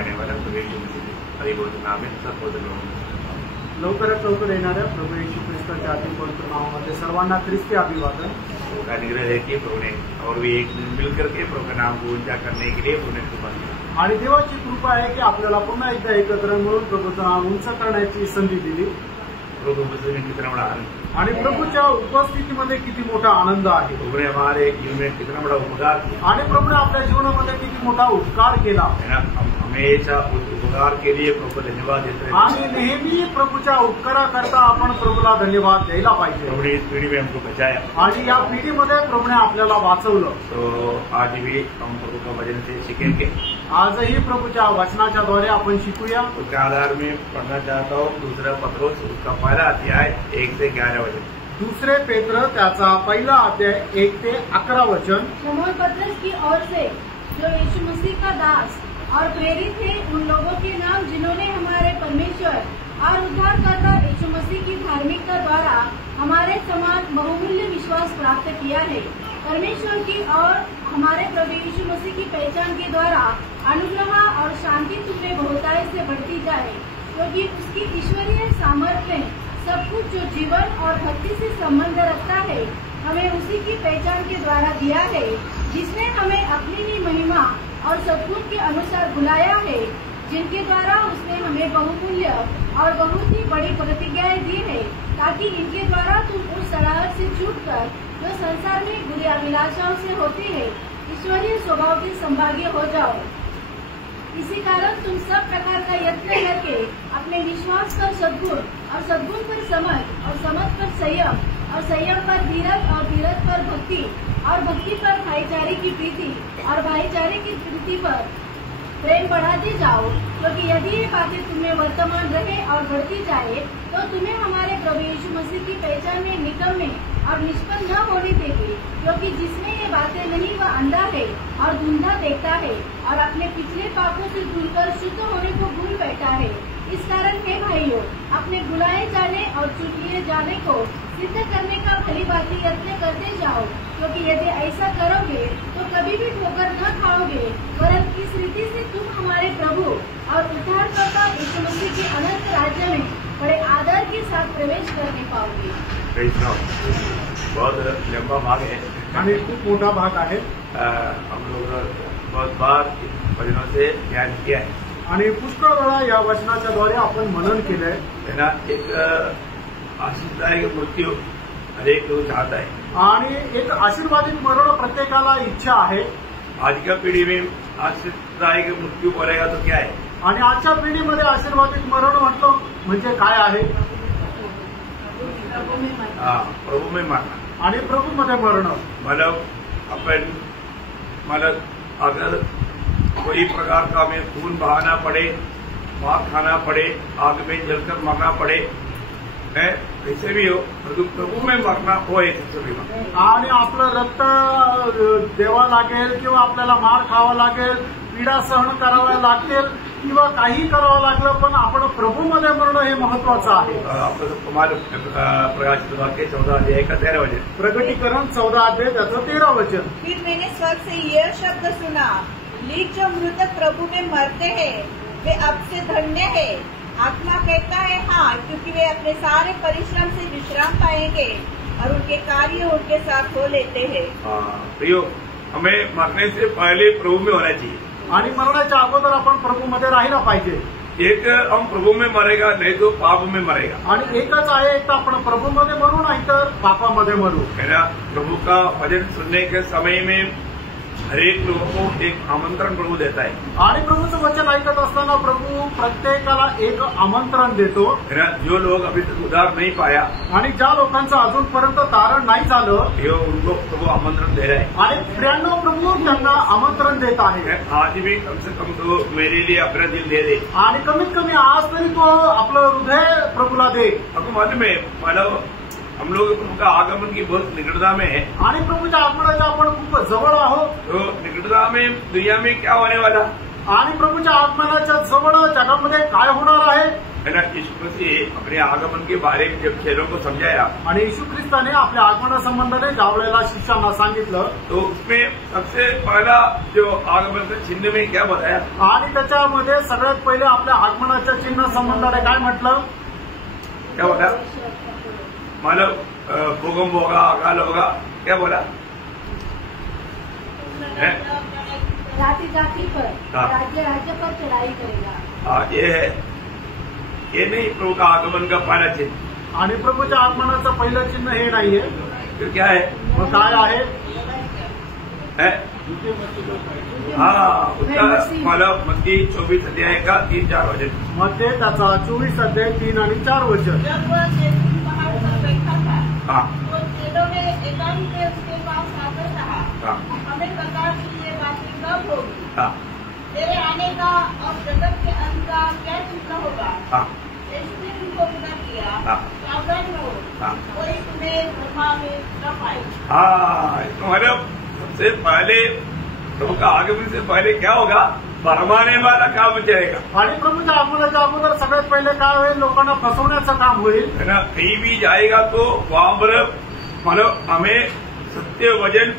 आने वाला प्रभू हरिबोल नाम लवकरात लवकर येणाऱ्या प्रभू येशू ख्रिस्ताच्या अति पवित्र नावामध्ये सर्वांना ख्रिस्ती अभिवादन। का निग्रह है कि प्रभु ने और भी एक मिलकर के प्रभु का नाम को ऊंचा करने के लिए प्रभु ने कृपा की आणि देवाची कृपा आहे की आपल्याला पुन्हा एकदा एकत्र मिळून प्रभूचं नाव उंच करण्याची संधी दिली। प्रभु उपस्थिति कितना बड़ा आनंद आणि प्रभूच्या उपस्थितीमध्ये किती मोठा आनंद आहे। प्रभु ने हमारे जीवन में कितना बड़ा उपकार किया आणि प्रभूने आपल्या जीवनामध्ये किती मोठा उपकार केला है ना। हम हमेशा उस उपकार के लिए प्रभु को धन्यवाद देते हैं आणि नेहमी प्रभूच्या उपकाराकरता आपण प्रभूला धन्यवाद द्यायला पाहिजे। प्रभु ने इस पीढ़ी में हमको बचाया आणि या पिढीमध्ये प्रभूने आपल्याला वाचवलं। तो आज भी हम प्रभु का वचन से सीखेंगे। आजही प्रभूच्या वचनाच्या द्वारे आपण शिकूया। उसके आधार में पढ़ना चाहता हूँ दूसरा पत्रोस उसका पहला अध्याय 1 से 11 वचन। दूसरे पेत्र त्याचा पहिला अध्याय 1 ते 11 वचन। शमौन पतरस की ओर से जो यीशु मसीह का दास और प्रेरित है उन लोगों के नाम जिन्होंने हमारे परमेश्वर और उद्धारकर्ता यीशु मसीह की धार्मिकता द्वारा हमारे समान बहुमूल्य विश्वास प्राप्त किया है। परमेश्वर की और हमारे प्रभु यीशु मसीह की पहचान के द्वारा अनुग्रह और शांति तुम्हें बहुतायत से बढ़ती जाए, क्योंकि उसकी ईश्वरीय सामर्थ्य में सब कुछ जो जीवन और भक्ति से संबंध रखता है हमें उसी की पहचान के द्वारा दिया है, जिसने हमें अपनी ही महिमा और सद्गुण के अनुसार बुलाया है, जिनके द्वारा उसने हमें बहुमूल्य और बहुत ही बड़ी प्रतिज्ञाएं दी है, ताकि इनके द्वारा तुम उस सलाहत से छूटकर जो संसार में बुरी अभिलाषाओं से होती है ईश्वरीय स्वभाव के संभागी हो जाओ। इसी कारण तुम सब प्रकार का यत्न करके अपने विश्वास पर सद्गुण और सद्गुण पर समझ और समझ पर संयम और संयम पर धीरज और धीरज पर भक्ति और भक्ति पर भाईचारे की प्रीति और भाईचारे की प्रीति पर प्रेम बढ़ाते जाओ, क्योंकि यदि ये बातें तुम्हें वर्तमान रहे और बढ़ती जाए तो तुम्हें हमारे प्रभु यीशु मसीह की पहचान में निकम्मे और निष्फल न होने देंगे, क्योंकि जिसमें ये बातें नहीं वह अंधा है और धुंधला देखता है और अपने पिछले पापों से भूलकर शुद्ध होने को भूल बैठा है। इस कारण हे भाइयों, अपने बुलाए जाने और चुन लिए जाने को सिद्ध करने का भली भांति यत्न करते जाओ, क्योंकि यदि ऐसा करोगे तो कभी भी ठोकर न खाओगे, वरन इस रीति से तुम हमारे प्रभु और उद्धारकर्ता यीशु मसीह के अनंत राज्य में बड़े आदर के साथ प्रवेश करने पाओगे। बहुत लंबा भाग है आणि खूप मोठा भाग आहे। हम लोग बहुत बार वचनों से ध्यान किया है आणि पुष्कळ वेळा या वचनाच्या द्वारे आपण मनन केलंय है ना। एक आशीषदायक मृत्यू हर एक लोग चाहता है आणि एक आशीर्वादित मरण प्रत्येकाला इच्छा आहे। आज का पीढ़ी में आशीषदायक मृत्यू बोलेगा तो क्या है? आणि आजच्या पिढीमध्ये आशीर्वादित मरण म्हटलं म्हणजे काय आहे? प्रभु में मरना आणि प्रभू मध्ये मरण मतलब अपन मतलब अगर कोई प्रकार का हमें खून बहाना पड़े, मार खाना पड़े, आग में जलकर मरना पड़े, है कैसे भी हो, प्रभु में मरना हो एक सभी में। आणि आपलं रक्त द्यावं लागेल किंवा आपल्याला मार खावा लागेल, पीडा सहन कराव्या लागतील किंवा काही करावं लागलं, पण आपण प्रभूमध्ये मरणं हे महत्वाचं आहे। तुम्हारे प्रकाशित वाक्य 14 अध्याय का 13 वचन। प्रकटीकरण 14 अध्याय त्याचं 13 वचन। फिर मैंने स्वर्ग से यह शब्द सुना, लीक जो मृतक प्रभु में मरते हैं वे अब से धन्य है। आत्मा कहता है हाँ, क्योंकि वे अपने सारे परिश्रम से विश्राम पाएंगे और उनके कार्य उनके साथ हो लेते हैं। प्रियो, हमें मरने से पहले प्रभु में होना चाहिए आणि मरणाच्या अगोदर आपण प्रभूमध्ये राहिला पाहिजे। एक हम प्रभु में मरेगा, नहीं तो पाप में मरेगा। आणि एकच आहे, एक तर आपण प्रभूमध्ये मरू, नाही तर पापामध्ये मरू। है ना। प्रभु का भजन सुनने के समय में हर एक लोगों को एक आमंत्रण प्रभु देता है आणि प्रभूचं वचन ऐकत असताना प्रभू प्रत्येकाला एक आमंत्रण देतो। है ना। जो लोग अभी तक उद्धार नहीं पाया आणि ज्या लोकांचं अजूनपर्यंत तारण नाही झालं, ये उनको प्रभु आमंत्रण दे रहे हैं आणि 93 प्रभू त्यांना आमंत्रण देत आहे। आज भी कम से कम तो मेरे लिए अपना दिल दे दे आणि कमीत कमी आज तरी तो आपलं हृदय प्रभूला दे। आपको मालूम है, मतलब हम लोग प्रभु का आगमन की बहुत निकटता में है आणि प्रभूच्या आगमनाच्या आपण खूप जवळ आहोत। तो निकटता में दुनिया में क्या होने वाला, आणि प्रभूच्या आगमनाच्या जवळ जगामध्ये काय होणार आहे है ना, यीशु मसीह अपने आगमन के बारे में जब चेलों को समझाया आणि येशू ख्रिस्ताने आपल्या आगमनासंबंधाने गावलेला शिष्यांना सांगितलं, तो उसमें सबसे पहला जो आगमन का चिन्ह में क्या बताया, आणि त्याच्यामध्ये सगळ्यात पहिले आपल्या आगमनाच्या चिन्ह संबंधाने काय म्हटलं, क्या बोला, मतलब भूकंप होगा, अकाल होगा, क्या बोला, जाति जाति पर, हाँ। राज्य राज्य पर चढ़ाई करेगा। हाँ, ये है, ये नहीं प्रभु का आगमन का पहला चिन्ह। आणि प्रभूच्या आगमनाचं पहिलं चिन्ह हे नाहीये, फिर क्या है, मग काय आहे, है? हाँ, उसका मतलब मत्ती 24 अध्याय का 3-4 वचन। मग ते त्याचा 24 अध्याय 3 आणि 4 वचन। जब वह जैतून पहाड़ पर बैठा था, हाँ, तो चेलों ने एकांत में उसके पास आकर कहा, हाँ, हमें बता कि ये बातें कब होगी, हाँ, तेरे आने का और जगत के अंत का क्या चिन्ह होगा। हाँ, यीशु ने उनको उत्तर दिया, हाँ। सावधान रहो, हाँ। कोई तुम्हें भ्रमा में न पाए। हाँ, तो मतलब सबसे पहले प्रभु का आगमन से पहले क्या होगा, भरमाने वाला काम जाएगा, आणि प्रभूच्या आगमनाच्या अगोदर सगळ्यात पहिले काय होईल, लोकांना फसवण्याचं काम होईल, है ना। कहीं भी जाएगा तो वहां पर मतलब हमें सत्य वचन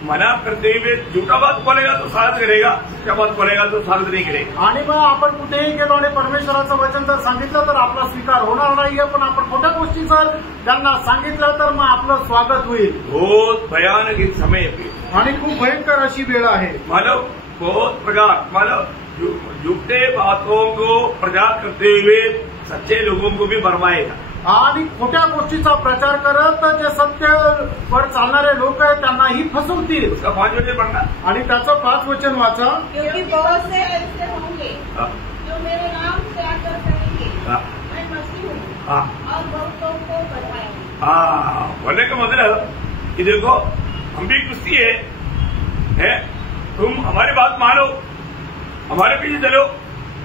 मना करते हुए झूठा बात बोलेगा तो साथ करेगा, सच्चा बात बोलेगा तो साथ नहीं करेगा। आणि मग आपण कुठेही गेलो आणि परमेश्वराचं वचन जर सांगितलं तर आपला स्वीकार होणार नाहीये, पण आपण खोट्या गोष्टी जर त्यांना सांगितलं तर मग आपलं स्वागत होईल। बहुत भयानक इस समय पे आणि खूप भयंकर अशी वेळ आहे, मतलब बहुत प्रकार मतलब झूठे बातों को प्रचार करते हुए सच्चे लोगों को भी भरमाएगा, आणि खोट्या गोष्टीचा प्रचार करत जे सत्यवर चालणारे लोक आहेत त्यांनाही फसवतील। उसका 5 वचन पढ़ना। आणि त्याचं 5 वचन वाचा, क्योंकि बहुत से ऐसे होंगे हाँ, जो मेरे नाम से आकर कहेंगे, हाँ, मैं मसीह हूँ, हाँ, और बहुतों को बताएंगे। हाँ, बोलने का मतलब कि देखो हम भी क्रिस्ती है, तुम हमारी बात मानो, हमारे पीछे चलो,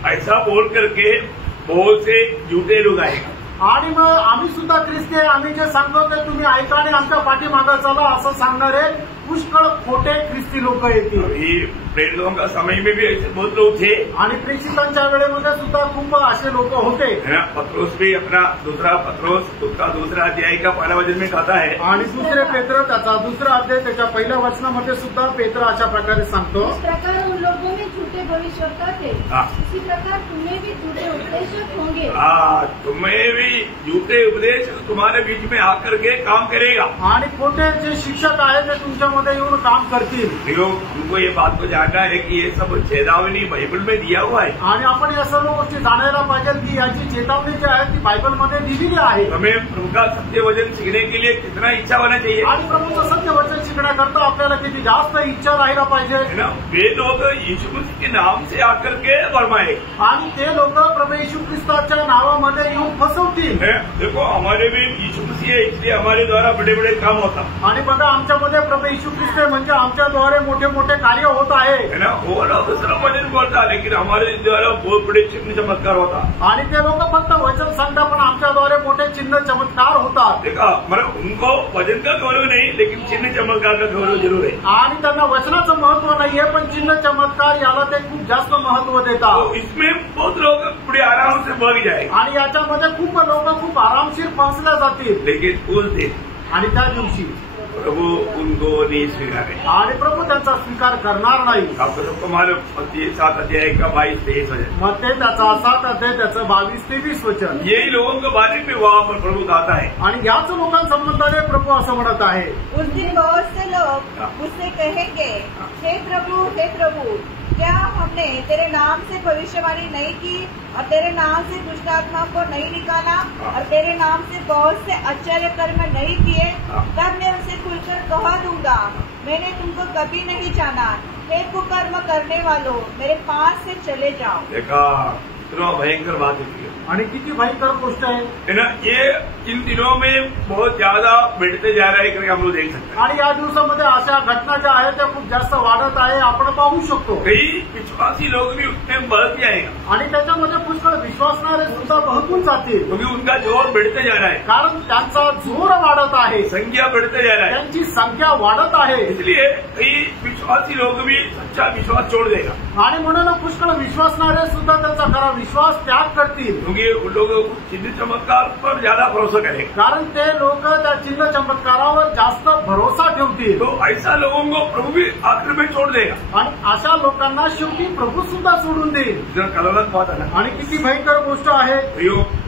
ऐसा बोल करके बहुत से झूठे लोग आएगा। आणि मग आम्ही सुद्धा ख्रिस्ती आहे, आम्ही जे सांगतो ते तुम्ही ऐका आणि आमच्या पाठीमागं चला असं सांगणारे पुष्कळ खोटे ख्रिस्ती लोक येतील। अभी प्रेरितों का समय में भी ऐसे बहुत लोग थे, आणि प्रेषितांच्या वेळेमध्ये सुद्धा खूप असे लोक होते। है ना। पत्रोस भी अपना दूसरा पत्रोस उसका दूसरा अध्याय का पहला वचन में कहता है, आणि दुसरे पेत्र त्याचा दुसरा अध्याय त्याच्या पहिल्या वचनामध्ये सुद्धा पेत्र अशा प्रकारे सांगतो, इस प्रकार उन लोगों में झूठे भविष्यवक्ता थे, हाँ। इसी प्रकार तुम्हें भी झूठे उपदेशक होंगे। तुम्हें भी झूठे उपदेश तुम्हारे बीच में आकर के काम करेगा, आणि खोटे जे शिक्षक आहेत ते तुमच्यामध्ये येऊन काम करतील। देखो हमको ये बात को जानना है कि ये सब चेतावनी बाइबल में दिया हुआ है, आणि आपण या सर्व गोष्टी जाणायला पाहिजे की याची चेतावणी जी आहे ती बायबलमध्ये दिलेली आहे। हमें प्रभु का सत्य वचन सीखने के लिए कितना इच्छा होना चाहिए, आणि प्रभूचं सत्य वचन शिकण्याकरता आपल्याला किती जास्त इच्छा राहायला पाहिजे। है ना। वे लोग यीशु मसीह के नाम से आकर के भरमाए, आणि ते लोक प्रभू येशू ख्रिस्ताच्या नावामध्ये येऊन फसवतील। है। देखो हमारे भी यीशु मसीह है, इसलिए हमारे द्वारा बड़े बड़े काम होता आणि बघा आमच्यामध्ये प्रभू येशू ख्रिस्त आहे म्हणजे आमच्याद्वारे मोठे मोठे कार्य होत आहे। है ना। वो लोग सिर्फ वचन बोलता, लेकिन हमारे द्वारा बहुत बड़े चिन्ह चमत्कार होता। आणि ते लोक फक्त वचन सांगतात पण आमच्याद्वारे मोठे चिन्ह चमत्कार होतात। देखा मतलब उनको वचन का गौरव नहीं, लेकिन चिन्ह चमत्कार का गौरव जरूर है। आणि त्यांना वचनाचं महत्व नाहीये पण चिन्ह चमत्कार याला ते खूप जास्त महत्व देतात। तो इसमें बहुत लोग बड़े आराम से भाग जाएंगे, आणि याच्यामध्ये खूप लोक खूप आरामशीर फसल्या जातील। लेकिन उस दिन आणि त्या दिवशी प्रभु उनको नहीं स्वीकारे। आणि प्रभू त्यांचा स्वीकार करणार नाही। आपको सबको मालूम, मत्ती 7 अध्याय का 22-23 वचन, मग ते त्याचा 7 अध्याय त्याचं 22-23 वचन। यही लोगों के बारे में वहां पर प्रभु कहता है। आणि याच लोकांसंबंधाने प्रभू असं म्हणत आहे, उस दिन बहुत से लोग मुझसे कहेंगे, हे प्रभु, क्या हमने तेरे नाम से भविष्यवाणी नहीं की और तेरे नाम से दुष्ट आत्मा को नहीं निकाला और तेरे नाम से बहुत से आश्चर्य कर्म नहीं किए? तब मैं उनसे खुलकर कह दूंगा, मैंने तुमको कभी नहीं जाना, हे कुकर्म करने वालों, मेरे पास से चले जाओ। देखा इतना भयंकर बात होती है, आणि किती भयंकर गोष्ट आहे। है ना। ये इन दिनों में बहुत ज्यादा बढ़ते जा रहा है करके हम लोग देख सकते हैं। आणि या दिवसामध्ये अशा घटना ज्या आहेत त्या खूप जास्त वाढत आहे, आपण पाहू शकतो। कई विश्वासी लोग भी उसमें बढ़ जाएगा, आणि त्याच्यामध्ये पुष्कळ विश्वासणारे सुद्धा बहकून जातील, क्योंकि उनका जोर बढ़ते जा रहा है, कारण त्यांचा जोर वाढत आहे, संख्या बढ़ते जा रहा है, त्यांची संख्या वाढत आहे। इसलिए कई विश्वासी लोग भी सच्चा विश्वास छोड़ देगा, आणि म्हणून पुष्कळ विश्वासणारे सुद्धा त्यांचा खरा विश्वास त्याग करतील, क्योंकि उन लोगों को चिन्ह चमत्कार पर ज्यादा भरोसा करेगा। कारण ते लोक त्या चिन्ह चमत्कारावर जास्त भरोसा ठेवतील। तो ऐसा लोगों को प्रभु भी आखिर में छोड़ देगा। आणि अशा लोकांना शेवटी प्रभू सुद्धा सोडून देईल। जर कलवत बात है ना, आणि किती भयंकर गोष्ट आहे।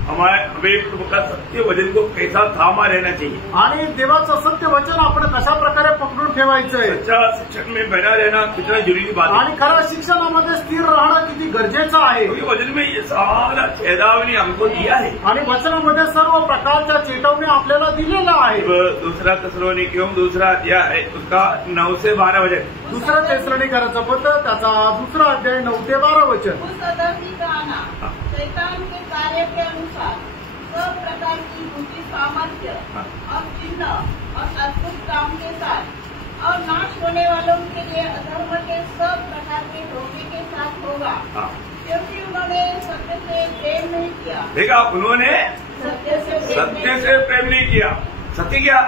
हमें प्रभु का सत्य वचन को कैसा थामा रहना चाहिए, आणि देवाचं सत्य वचन आपण कशा प्रकारे पकडून ठेवायचंय, सच्चा शिक्षण में बना रहना कितना जरूरी बात है। आणि खऱ्या शिक्षणामध्ये स्थिर राहणं किती गरजेचं आहे। क्योंकि वचन में ये सारा चेतावनी हमको दिया है, आणि वचनामध्ये सर्व प्रकारच्या चेतावणी आपल्याला दिलेल्या आहे। दूसरा थिस्सलुनीकियों दूसरा अध्याय है, उसका 9 से 12 वचन। दुसरा थिस्सलुनीकराचं पत्र त्याचा दुसरा अध्याय 9 ते 12 वचन। उस अधर्मी का आना शैतान के कार्य के अनुसार सब प्रकार की बुद्धि सामर्थ्य और चिन्ह और अद्भुत काम के साथ और नाश होने वालों के लिए अधर्म के सब प्रकार के धोखे के साथ होगा, क्योंकि उन्होंने सत्य से प्रेम नहीं किया। देखा, उन्होंने सत्य से प्रेम नहीं किया। सत्य क्या?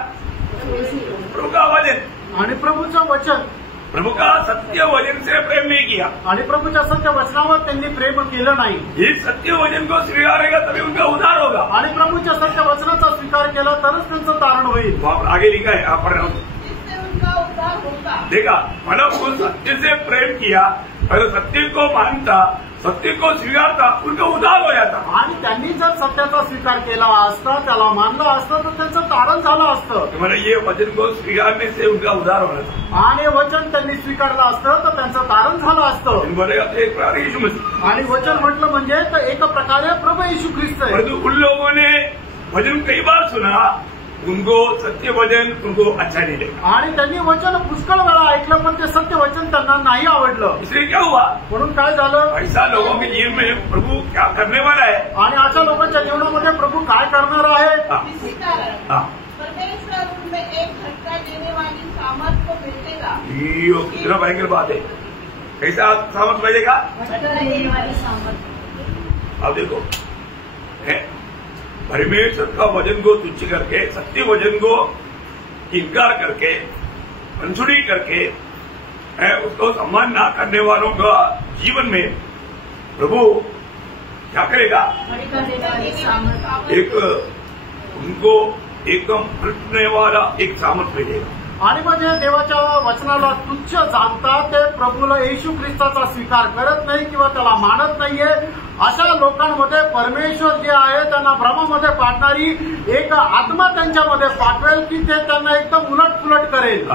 प्रभु का वचन, आणि प्रभूचं वचन, प्रभु का सत्य वचन से प्रेम नहीं किया। आणि प्रभूच्या सत्य वचनावर त्यांनी प्रेम केलं नाही। ये सत्य वचन को स्वीकारेगा तभी उनका उद्धार होगा। आणि प्रभूच्या सत्य वचनाचा स्वीकार केला तरच त्यांचं तारण होईल। आगे लिखा है, आप पढ़ रहे हो, जिससे उनका उद्धार होगा। देखा, मतलब वो सत्य से प्रेम किया, अगर सत्य को मानता, सत्य को स्वीकारता, उनका उद्धार हो जाता। आणि त्यांनी जर सत्याचा स्वीकार केला असता, त्याला मानलं असतं तर त्यांचं तारण झालं असतं। म्हणजे ये वचन को स्वीकारने से उनका उद्धार होना था। आणि वचन त्यांनी स्वीकारलं असतं तर त्यांचं तारण झालं असतं। बोलेगा तो एक प्रकार यीशु मसीह, आणि वचन म्हटलं म्हणजे तर एक प्रकारे प्रभू येशू ख्रिस्त आहे। परंतु उन लोगों ने वचन कई बार सुना, उनको सत्य वचन उनको अच्छा नहीं लगा। आणि त्यांनी वचन पुष्कळ वेळा ऐकलं पण ते सत्य वचन त्यांना नाही आवडलं। इसलिए क्या हुआ? म्हणून काय झालं? ऐसा लोगों के जीवन में प्रभु क्या करने वाला है, आणि अशा लोकांच्या जीवनामध्ये प्रभु काय करणार आहे? इसी कारण परमेश्वर उनमें एक झटका देने वाली सामर्थ को भेजेगा। ये कितना भयंकर बात है। कैसा सामर्थ भेजेगा? झटका देने वाली सामर्थ। अब देखो, परमेश्वर का वचन को तुच्छ करके, सत्य वचन को इनकार करके, अनसुनी करके, उसको सम्मान ना करने वालों का जीवन में प्रभु क्या करेगा? झटका देने वाली सामर्थ। एक उनको एकदम पलटने वाला एक सामर्थ भेजेगा। आणि म्हणजे देवाच्या वचनाला तुच्छ जाणता ते प्रभूला येशू ख्रिस्ताचा स्वीकार करत नाही किंवा त्याला मानत नाहीये, अशा लोकांमध्ये परमेश्वर जे आहे त्यांना भ्रमामध्ये पाडणारी एक आत्मा त्यांच्यामध्ये पाठवेल की ते त्यांना एकदम उलट पुलट करेल।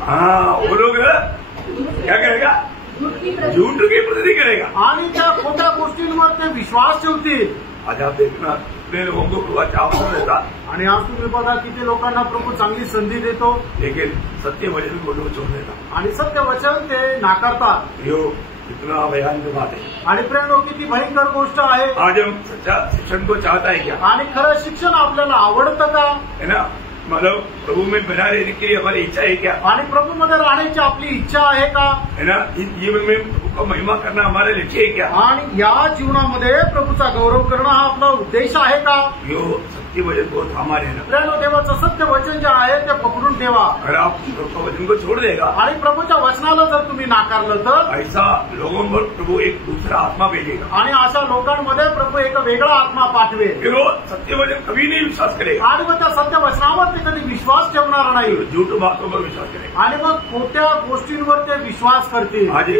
हाँ, वो लोग क्या करेगा? झूठ की प्रतीति करेगा आणि त्या खोट्या गोष्टींवर ते विश्वास ठेवतील। आज आप देखना, अपने लोगों को प्रभु अच्छा अवसर देता, आणि आज तुम्ही बघा किती लोकांना प्रभू चांगली संधी देतो, लेकिन सत्य वचन को लोग छोड़ देता आणि सत्य वचन ते नाकारतात। यो कितना भयानक बात है। आणि प्रेरणो किती भयंकर गोष्ट आहे। आज हम सच्चा शिक्षण को चाहता है क्या? आणि खरं शिक्षण आपल्याला आवडतं का? है ना, मतलब प्रभु में बना रहने के लिए हमारी इच्छा है क्या? आणि प्रभूमध्ये राहण्याची आपली इच्छा आहे का? है ना, इस जीवन में प्रभु का महिमा करना हमारा लक्ष्य है क्या? आणि या जीवनामध्ये प्रभूचा गौरव करणं हा आपला उद्देश आहे का? यो सत्य वचन को थामा रहना। प्रेरणो देवाचं सत्य वचन जे आहे ते पकडून ठेवा। अगर आप प्रभु का वचन को छोड़ देगा, आणि प्रभूच्या वचनाला जर तुम्ही नाकारलं तर ऐसा लोगों पर प्रभु एक दूसरा आत्मा भेजेगा आणि अशा लोकांमध्ये प्रभू एक वेगळा आत्मा पाठवेल। फिर वो सत्य वचन कभी नहीं विश्वास करेगा आणि मग त्या सत्य वचनावर ते कधी विश्वास ठेवणार नाही, झूठ बातों पर विश्वास करेगा। आणि मग खोट्या गोष्टींवर ते विश्वास करतील। आज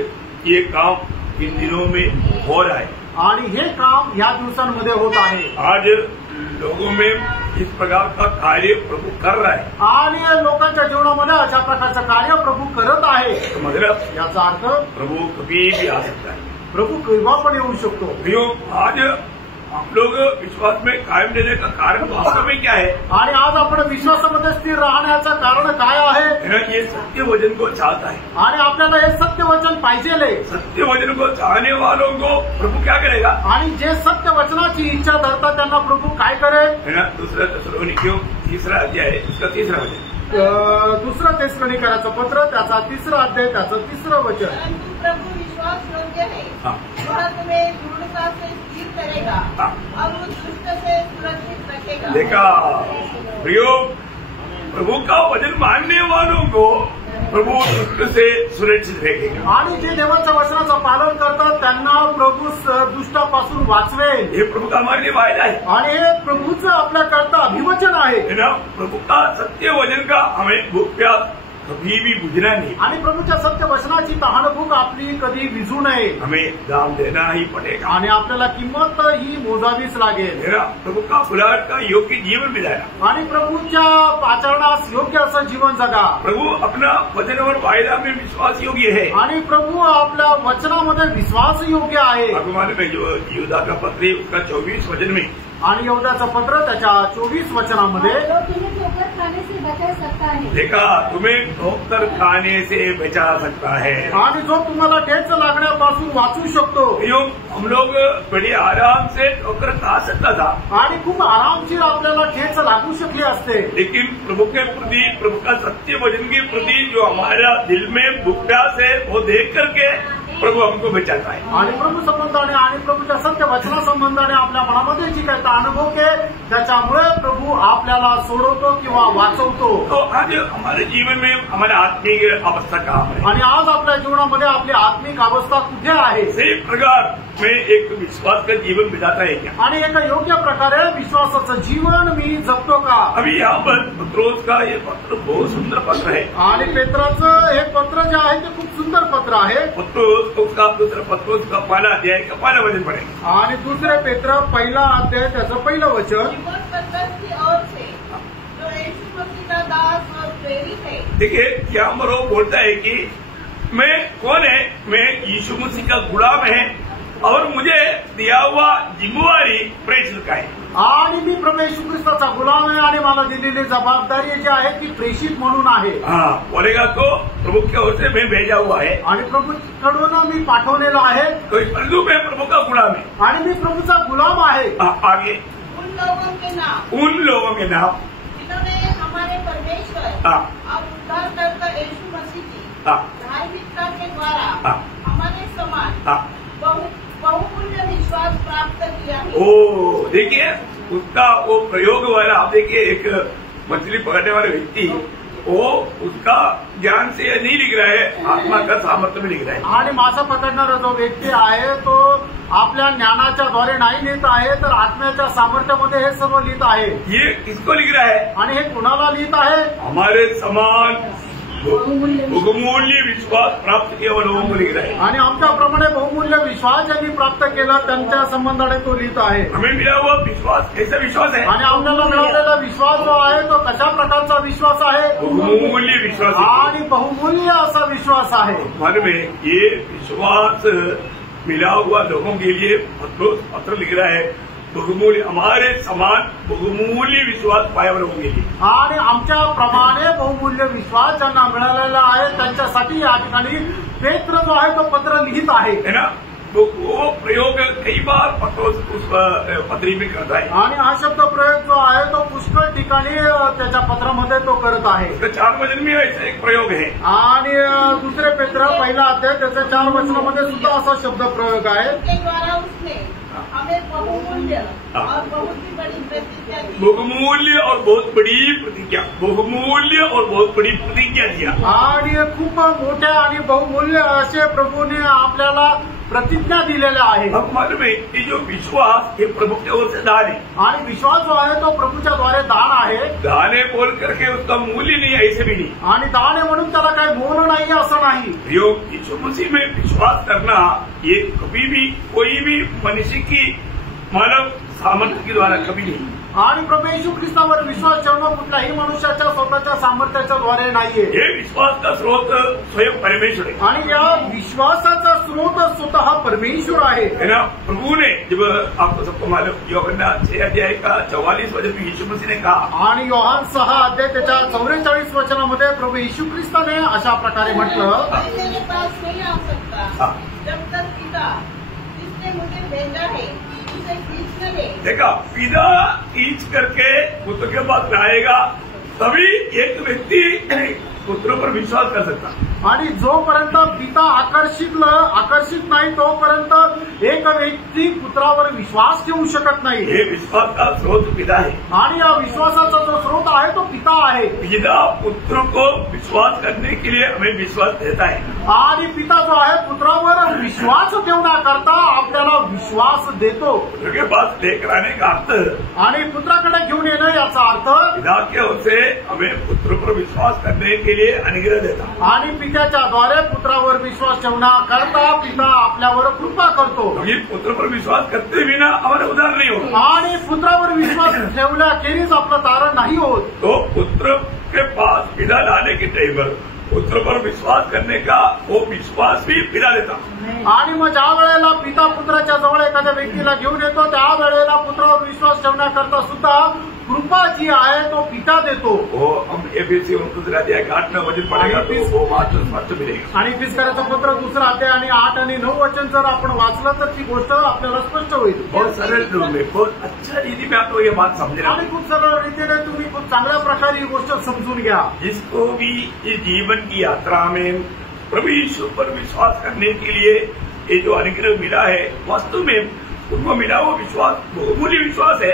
ये काम इन दिनों में हो रहा है, आणि हे काम या दिवसांमध्ये होत आहे। आज लोगों में इस प्रकार का कार्य प्रभु कर रहा है, आणि लोकांच्या जीवनामध्ये अशा प्रकारचं कार्य प्रभू करत आहे। तो मतलब याचा अर्थ प्रभु कभी भी आ सकता है। प्रभू केव्हा पण येऊ शकतो। प्रियो, आज हम लोग विश्वास में कायम रहने का कारण वास्तव में क्या है? आणि आज आपण विश्वासामध्ये स्थिर राहण्याचं कारण काय आहे? है ना, ये सत्य वचन को चाहता है, आणि आपल्याला हे सत्य वचन पाहिजे। सत्य वचन को चाहने वालों को प्रभु क्या करेगा? आणि जे सत्य वचनाची इच्छा धरतात त्यांना प्रभू काय करेल? है ना, दूसरा थिस्सलुनीकियों तीसरा अध्याय है, उसका तीसरा वचन। दुसरं थिस्सलुनीकराचं पत्र त्याचा 3रा अध्याय त्याचं 3रं वचन। परंतु प्रभु विश्वास योग्य है, हाँ। वह तुम्हें दृढ़ता से स्थिर करेगा और उस दुष्ट से सुरक्षित रखेगा। देखा प्रियो, प्रभु का वचन मानने वालों को प्रभु दुष्ट से सुरक्षित रखेगा। आणि जे देवाच्या वचनाचं पालन करतात त्यांना प्रभू दुष्टापासून वाचवेल। ये प्रभु का हमारे लिए वायदा है आणि हे प्रभूचं आपल्याकरता अभिवचन आहे। है ना। प्रभु का सत्य वचन का हमें भूख प्यास कभी भी बुझना नहीं। आणि प्रभूच्या सत्य वचनाची तहानभूक आपली कधी विझू नये। हमें दाम देना ही पड़ेगा आणि आपल्याला किंमत ही मोजावीच लागेल। है ना। प्रभु का बुलाहट का योग्य जीवन मिलाया आणि प्रभूच्या आचरणास योग्य असं जीवन जगा। प्रभु अपना वचन और वायदा में विश्वास योग्य है आणि प्रभू आपल्या वचनामध्ये विश्वास योग्य आहे। भगवान में जो युदा का पत्र है उसका 24 वचन में आणि यहूदाचं पत्र त्याच्या 24 वचनामध्ये जो तुम्हें ठोकर खाने से बचा सकता है। देखा, तुम्हें ठोकर खाने से बचा सकता है आणि जो तुम्हाला ठेच लागण्यापासून वाचू शकतो। हम लोग बड़े आराम से ठोकर खा सकता था आणि खूप आरामशीर आपल्याला ठेच लागू शकली असते। लेकिन प्रभु के प्रति, प्रभु का सत्य वचन के प्रति जो हमारा दिल में भूख प्यास है वो देख करके प्रभु हमको बचाता है। आणि प्रभू संबंधाने आणि प्रभूच्या सत्य वचना संबंधाने आपल्या मनामध्ये जी काही अनुभव आहे त्याच्यामुळे प्रभू आपल्याला सोडवतो किंवा वाचवतो। तो आज हमारे जीवन में हमारे आत्मिक अवस्था कहाँ है आणि आज आपल्या जीवनामध्ये आपली आत्मिक अवस्था कुठे आहे? सही प्रकार में एक विश्वास का जीवन बिताता है क्या? आणि एका योग्य प्रकारे विश्वासाचं जीवन मी जगतो का? अभी यहाँ पर पत्रोस का ये पत्र बहुत सुंदर पत्र है आणि पेत्राचं हे पत्र जे आहे ते खूप सुंदर पत्र आहे। पत्रोस उसका दूसरा पत्रोस का पहला अध्याय का पहला वचन पढ़ेंगे आणि दुसरे पेत्र पहिला अध्याय त्याचं पहिलं वचन। शिमोन पतरस की ओर से जो यीशु मसीह का दास और प्रेरित है। देखिए, क्या मरो बोलता है कि मैं कौन है? मैं यीशु मसीह का गुलाम है और मुझे दिया हुआ जिम्मेवारी प्रेषित का है। आणि मी प्रभू येशू ख्रिस्ताचा गुलाम आहे आणि मला दिलेली जबाबदारी जी आहे ती प्रेषित म्हणून आहे। हाँ, बोलेगा तो प्रभु की ओर से मैं भेजा हुआ है आणि प्रभूकडून मी पाठवलेला आहे। तो परंतु मैं प्रभु का गुलाम है। आणि मी प्रभूचा गुलाम आहे। आगे उन लोगों के नाम, उन लोगों के नाम जिन्होंने हमारे परमेश्वर हाँ। और उद्धारकर्ता यीशु मसीह की हाँ। धार्मिकता के द्वारा हाँ। हमारे समान हाँ। बहुमूल्य विश्वास प्राप्त किया है। ओ देखिए, उसका वो प्रयोग वाला, आप देखिए एक मछली पकड़ने वाला व्यक्ति वो उसका ज्ञान से नहीं लिख रहा है, आत्मा का सामर्थ्य में लिख रहा है। आणि मासा पकडणारा जो व्यक्ती आहे तो आपल्या ज्ञानाच्या द्वारे नाही लिहित आहे तर आत्म्याच्या सामर्थ्यामध्ये हे सर्व लिहित आहे। ये किसको लिख रहा है? आणि हे कुणाला लिहित आहे? हमारे समान बहुमूल्य विश्वास प्राप्त किया हुआ लोगों को लिख रहा है। आणि आमच्याप्रमाणे बहुमूल्य विश्वास ज्यांनी प्राप्त केला त्यांच्या संबंधाने तो लिहित आहे। हमें मिला हुआ विश्वास कैसा विश्वास है? आणि आपल्याला मिळालेला विश्वास जो आहे तो कशा प्रकारचा विश्वास आहे? बहुमूल्य विश्वास है। आणि बहुमूल्य असा विश्वास आहे। मन में ये विश्वास मिला हुआ लोगों के लिए पत्र लिख रहा है, बहुमूल्य हमारे समान बहुमूल्य विश्वास पाया हुआ लोगों के लिए। आणि आमच्याप्रमाणे बहुमूल्य विश्वास ज्यांना मिळालेला आहे त्यांच्यासाठी या ठिकाणी पेत्र जो आहे तो पत्र लिहित आहे, है ना। वो प्रयोग कई बार पत्रोस उस पत्री में करता है। आणि हा शब्द प्रयोग जो आहे तो पुष्कळ ठिकाणी त्याच्या पत्रामध्ये तो करत आहे। उसका 4 वचन में ऐसा एक प्रयोग है। आणि दुसरे पेत्र पहिला अध्याय त्याच्या 4 वचनामध्ये सुद्धा असा शब्द प्रयोग आहे। के द्वारा उसने हमें बहुमूल्य और बहुत ही बड़ी प्रतिज्ञा दी। बहुमूल्य और बहुत बड़ी प्रतिज्ञा, बहुमूल्य और बहुत बड़ी प्रतिज्ञा दिया। आणि खूप मोठ्या आणि बहुमूल्य असे प्रभूने आपल्याला प्रतिज्ञा दिलेल्या आहे। अब मालूम है ये जो विश्वास ये प्रभु की ओर से दान है। आणि विश्वास जो आहे तो प्रभूच्या द्वारे दान आहे। दान है बोल करके उसका मूल्य नहीं है, ऐसे भी नहीं। आणि दान आहे म्हणून त्याला काही मोल नाही असं नाही। योग यीशु मसीह में विश्वास करना ये कभी भी कोई भी मनुष्य की मानव सामर्थ्य के द्वारा कभी नहीं। आणि प्रभू येशू ख्रिस्तावर विश्वास ठेवणं कुठल्याही मनुष्याच्या स्वतःच्या सामर्थ्याच्या द्वारे नाहीये। ये विश्वास का स्रोत स्वयं परमेश्वर है। आणि या विश्वासाचा स्रोत स्वतः परमेश्वर आहे। है ना। प्रभु ने जब आपको सबको मालूम यूहन्ना 6 अध्याय का 44 वचन में यीशु मसीह ने कहा, आणि योहान 6 अध्याय त्याच्या 44 वचनामध्ये प्रभू येशू ख्रिस्ताने अशा प्रकारे म्हटलं, कोई मेरे पास नहीं आ सकता जब तक पिता जिसने मुझे भेजा है उसे खींच न ले। देखा, पिता खींच करके पुत्र के पास लाएगा, तभी एक व्यक्ति पुत्र पर विश्वास कर सकता। आणि जोपर्यंत पिता आकर्षित नाही तोपर्यंत एक व्यक्ती पुत्रावर विश्वास ठेवू शकत नाही। ये विश्वास का स्रोत पिता है आणि या विश्वासाचा जो स्रोत आहे तो पिता आहे। पिता पुत्र को विश्वास करने के लिए हमें विश्वास देता है आणि पिता जो आहे पुत्रावर विश्वास ठेवण्याकरता आपल्याला विश्वास देतो। पुत्र के पास लेकर आने का अर्थ आणि पुत्राकडे घेऊन येणं याचा अर्थ पिता की ओर से हमें पुत्र पर विश्वास करने के लिए अनुग्रह देता। आणि पित्याच्या द्वारे पुत्रावर विश्वास ठेवण्याकरता पिता आपल्यावर कृपा करतो। क्योंकि पुत्र पर विश्वास करते बिना हमारा उद्धार नहीं होगा। आणि पुत्रावर विश्वास ठेवल्याखेरीज आपलं तारण नाही होत। तो पुत्र के पास पिता लाने के टाइम पर पुत्र पर विश्वास करने का वो विश्वास भी पिता देता। आणि मग ज्या वेळेला पिता पुत्राच्या जवळ एखाद्या व्यक्तीला घेऊन येतो त्या वेळेला पुत्रावर विश्वास ठेवण्याकरता सुद्धा कृपा जी आहे तो पिता देतो। वो हम एबीसी 29 अध्याय 8-9 वचन पढ़ेगा तो वो बात स्पष्ट मिलेगी। आणि फिस्कराचं पत्र 2 अध्याय आणि 8 आणि 9 वचन जर आपण वाचलं तर ती गोष्ट आपल्याला स्पष्ट होईल। बहुत सरल रूप में बहुत अच्छा रीति में आपको ये बात समझना आणि खूप सरळ रीतीने तुम्ही खूप चांगल्या प्रकारे ही गोष्ट समजून घ्या। जिसको भी इस जीवन की यात्रा में प्रभु यीशु पर विश्वास करने के लिए ये जो अनुग्रह मिला है वास्तव में उनको मिला वो विश्वास बहुमूल्य विश्वास है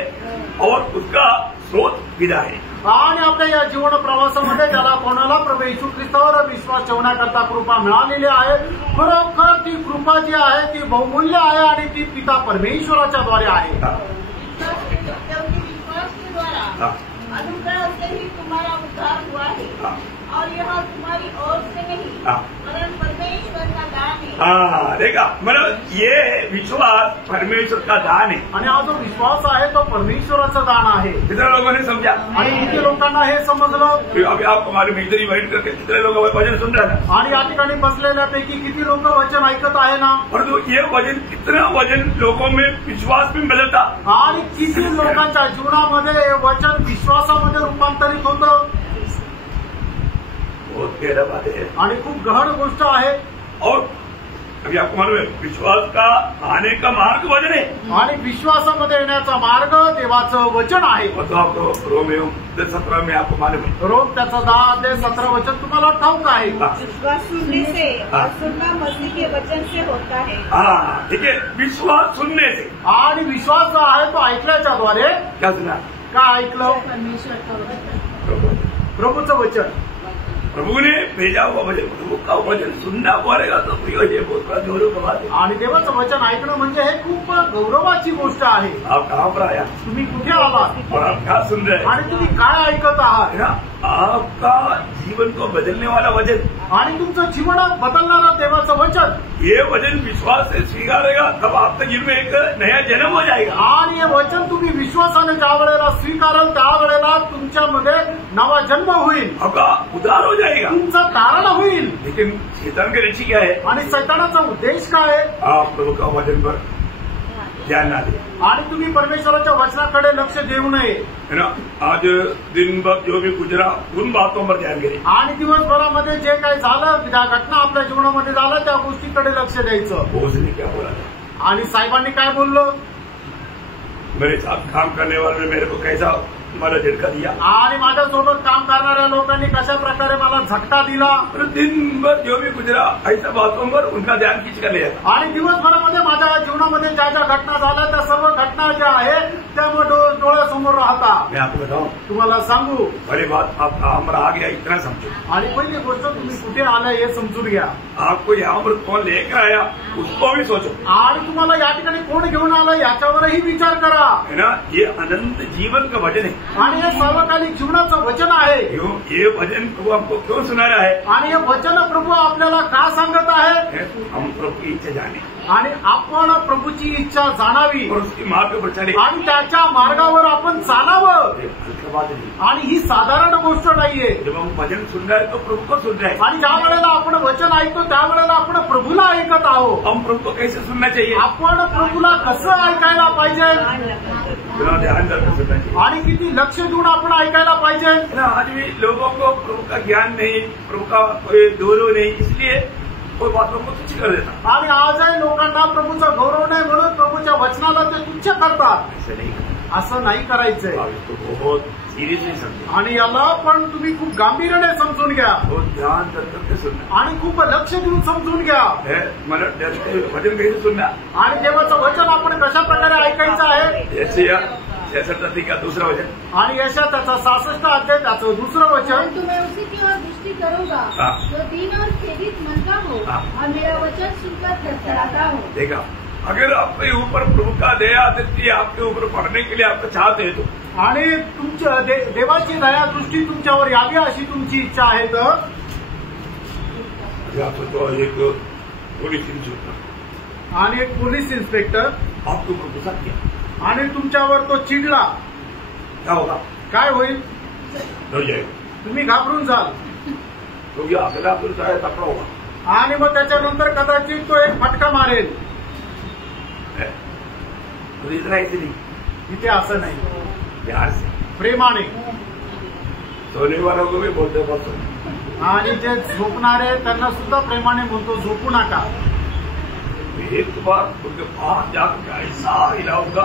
और उसका स्रोत पिता है। आणि आपल्या या जीवन प्रवासामध्ये ज्याला कोणाला प्रभू येशू ख्रिस्तावर विश्वास ठेवण्याकरता कृपा मिळालेली आहे खरोखर ती कृपा जी आहे ती बहुमूल्य आहे आणि ती पिता परमेश्वराच्या द्वारे आहे। क्योंकि विश्वास के द्वारा अनुग्रह से ही तुम्हारा उद्धार हुआ है और यह तुम्हारी ओर से नहीं वरन परमेश्वर का दान है। हाँ देखा मतलब ये विश्वास परमेश्वर का दान है। आणि हा जो विश्वास आहे तो परमेश्वराचं दान आहे। कितने लोगों ने समझा? आणि किती लोकांना हे समजलं? अभी आपको मालूम है इधर इन्वाइट करके कितने लोग वचन सुन रहे थे आणि या ठिकाणी बसलेल्यापैकी किती लोक वचन ऐकत आहे ना? परंतु ये वचन कितना वचन लोगों में विश्वास में बदलता आणि किती लोकांच्या जीवनामध्ये हे वचन विश्वासामध्ये रूपांतरित होतं। बहुत गहरा बात है आणि खूप गहन गोष्ट आहे। और अभी आपको मालूम है विश्वास का आने का मार्ग वचन है आणि विश्वासामध्ये येण्याचा मार्ग देवाचं वचन आहे। तो आपको रोमियो 17 में आपको मालूम है रोम त्याचं 10 अध्याय 17 वचन तुम्हाला ठाऊक आहे। विश्वास सुनने से और सुनना मसीह के वचन से होता है। हाँ ठीक है विश्वास सुनने से आणि विश्वास जो आहे तो ऐकल्याच्या द्वारे क्या सुना काय ऐकलं? परमेश्वर का वचन, प्रभूचं वचन। प्रभु ने भेजा हुआ वचन प्रभु का वचन सुनना पड़ेगा तो ये बहुत बड़ा गौरव का बात है। आणि देवाचं वचन ऐकणं म्हणजे हे खूप गौरवाची गोष्ट आहे। आप कहाँ पर आया तुम्ही कुठे आलात और आप क्या सुन रहे हैं आणि तुम्ही काय ऐकत आहात? है ना? आपका जीवन को बदलने वाला वचन आणि तुमचं जीवन बदलणारा देवाचं वचन ये वचन विश्वास से स्वीकारेगा तब आपके जीवन में एक नया जन्म हो जाएगा। आणि हे वचन तुम्ही विश्वासाने ज्या वेळेला स्वीकाराल त्यावेळेला तुमच्यामध्ये नवा जन्म होईल, आपका उद्धार हो जाएगा। तुमचं तारण होईल। लेकिन शैतान की ऋषि क्या है? आणि सैतानाचा उद्देश काय आहे? आप प्रभु का वचन पर ध्यान ना दें आणि तुम्ही परमेश्वराच्या वचनाकडे लक्ष देऊ नये। है ना? आज दिन भर जो भी गुजरा उन बातों पर ध्यान करें आणि दिवसभरामध्ये जे काही झालं ज्या घटना आपल्या जीवनामध्ये झाल्या त्या गोष्टीकडे लक्ष द्यायचं। उसने क्या बोला था आणि साहेबांनी काय बोललं? मेरे साथ काम करने वाले ने मेरे को कैसा मला झटका दिया आणि माझ्यासोबत काम करणाऱ्या लोकांनी कशा प्रकारे मला झटका दिला। और दिन भर जो भी गुजरा ऐसा बातों पर उनका ध्यान खींच कर लिया था। आणि दिवसभरामध्ये माझ्या जीवनामध्ये ज्या ज्या घटना झाल्या त्या सर्व घटना ज्या आहेत त्यामुळे डोळ्यासमोर राहता। मैं आपको बताऊं तुम्हाला सांगू बड़ी बात आप हमारा आ गया इतना समझो। आणि पहिली गोष्ट तुम्ही कुठे आलाय हे समजून घ्या। आपको यहाँ पर कौन लेकर आया उसको भी सोचो। आणि तुम्हाला या ठिकाणी कोण घेऊन आलं याच्यावरही विचार करा। है ना? ये अनंत जीवन का वचन है आणि हे सर्वकालिक जीवनाचं वचन आहे। ये वचन प्रभु हमको क्यों सुना रहा है? आणि हे वचन प्रभू आपल्याला का सांगत आहे? हम प्रभु की इच्छा जाने आणि आपण प्रभूची इच्छा जाणावी और उसकी मार्ग पर चले आणि त्याच्या मार्गावर आपण चालावं। हल्का बात नहीं। आणि ही साधारण गोष्ट नाहीये। जब हम भजन सुन रहे हैं तो प्रभु को सुन रहे हैं। आणि ज्या वेळेला आपण वचन ऐकतो त्यावेळेला आपण प्रभूला ऐकत आहोत। हम प्रभु को कैसे सुनना चाहिए? आपण प्रभूला कसं ऐकायला पाहिजे बिना ध्यान करके सुनना चाहिए। आणि किती लक्ष देऊन आपण ऐकायला पाहिजे। है ना? आज भी लोगों को प्रभु का ज्ञान नहीं प्रभु का कोई गौरव नहीं इसलिए कोई बातों को तुच्छ कर देता। आणि आजही लोकांना प्रभूचा गौरव नाही म्हणून प्रभूच्या वचनाला ते तुच्छ करतात। ऐसा नहीं करना। असं नाही करायचंय। आप इसको बहुत सीरियसली समझे आणि याला पण तुम्ही खूप गांभीर्याने समजून घ्या और ध्यान करके सुनना आणि खूप लक्ष देऊन समजून घ्या है, मतलब वचन कैसे सुनना आणि देवाचं वचन आपण कशा प्रकारे ऐकायचं आहे. जैसे या 66 का दूसरा वचन आणि यशा त्याचा 66 अध्याय त्याचं दुसरं वचन. परंतु मैं उसी की ओर दृष्टि करूंगा हाँ। जो दीन और खेदित मन का हो हाँ। और मेरा वचन सुनकर थरथराता हो. देखा, अगर आपके ऊपर प्रभु का दया दृष्टि आपके ऊपर पड़ने के लिए आप चाहते हैं तो आणि तुमच्या देवाची दया दृष्टी तुमच्यावर यावी अशी तुमची इच्छा आहे तर आप सोचो एक पोलीस इंस्पेक्टर आणि एक पोलीस इन्स्पेक्टर आपके ऊपर गुस्सा किया, आणि तुमच्यावर तो चिडला, क्या होगा? काय होईल? डर जाएगा, तुम्ही घाबरून जाल क्योंकि अगला पुलिस आया तपड़ा होगा. आणि मग त्याच्यानंतर कदाचित तो एक फटका मारेल. तो इतना ऐसे नहीं, इथे असं नाही, प्यार से प्रेमाने. सोने वालों को भी बोलते बस. आणि जे झोपणारे त्यांना सुद्धा प्रेमाने म्हणतो झोपू नका. एक बार उनके पास जाकर ऐसा हिलाऊंगा,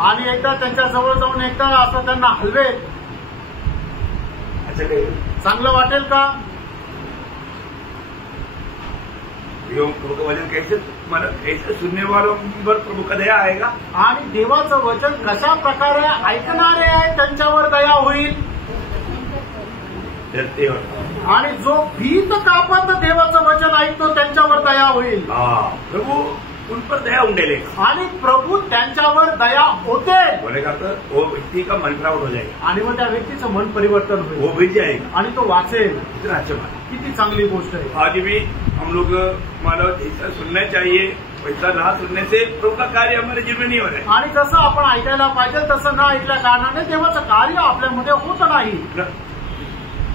आणि एकदा त्यांच्या जवळ जाऊन एकदा असं त्यांना हलवे, अच्छा लगेगा. चांगलं वाटेल का? प्रभु का वचन कैसे, मतलब कैसे सुनने वालों पर प्रभु का दया आएगा. आणि देवाचं वचन कशा प्रकारे ऐकणारे आहे त्यांच्यावर दया होईल. डरते हो. आणि जो भीत कापत देवाचं वचन ऐकतो त्यांच्यावर दया होईल. प्रभु उन पर दया उंडेलेगा. आणि प्रभू त्यांच्यावर दया होते. बोलेगा तो वो व्यक्ति का मन खराब हो जाएगा, आणि मग त्या व्यक्तीचं मन परिवर्तन वो होईल भी जाएगा. आणि तो वाचेल. इतना अच्छा बात. किती चांगली गोष्ट आहे. आज भी हम लोग मानो जैसा सुनना चाहिए वैसा ना सुनने से प्रभु का कार्य हमारे जीवन में नहीं हो रहा है. आणि जसं आपण ऐकायला पाहिजे तसं न ऐकल्या कारणाने देवाचं कार्य आपल्यामध्ये होत नाही.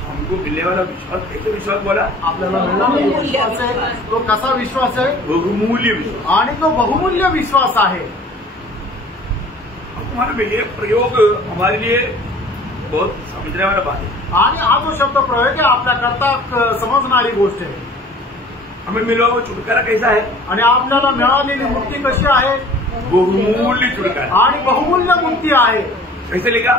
हमको मिलने वाला विश्वास कैसे विश्वास बोला, आपल्याला मिळणारा विश्वास आहे तो कसा विश्वास आहे. बहुमूल्य विश्वास. आणि तो बहुमूल्य विश्वास आहे. हमारे में ये प्रयोग हमारे लिए बहुत समझने वाला बात है. आणि हा जो शब्द प्रयोग आहे आपल्याकरता समजणारी गोष्ट आहे. हमें मिला वो छुटकारा कैसा है, आणि आपल्याला मिळालेली मुक्ती कशी आहे. बहुमूल्य छुटकारा. आणि बहुमूल्य मुक्ती आहे. कैसे लिखा,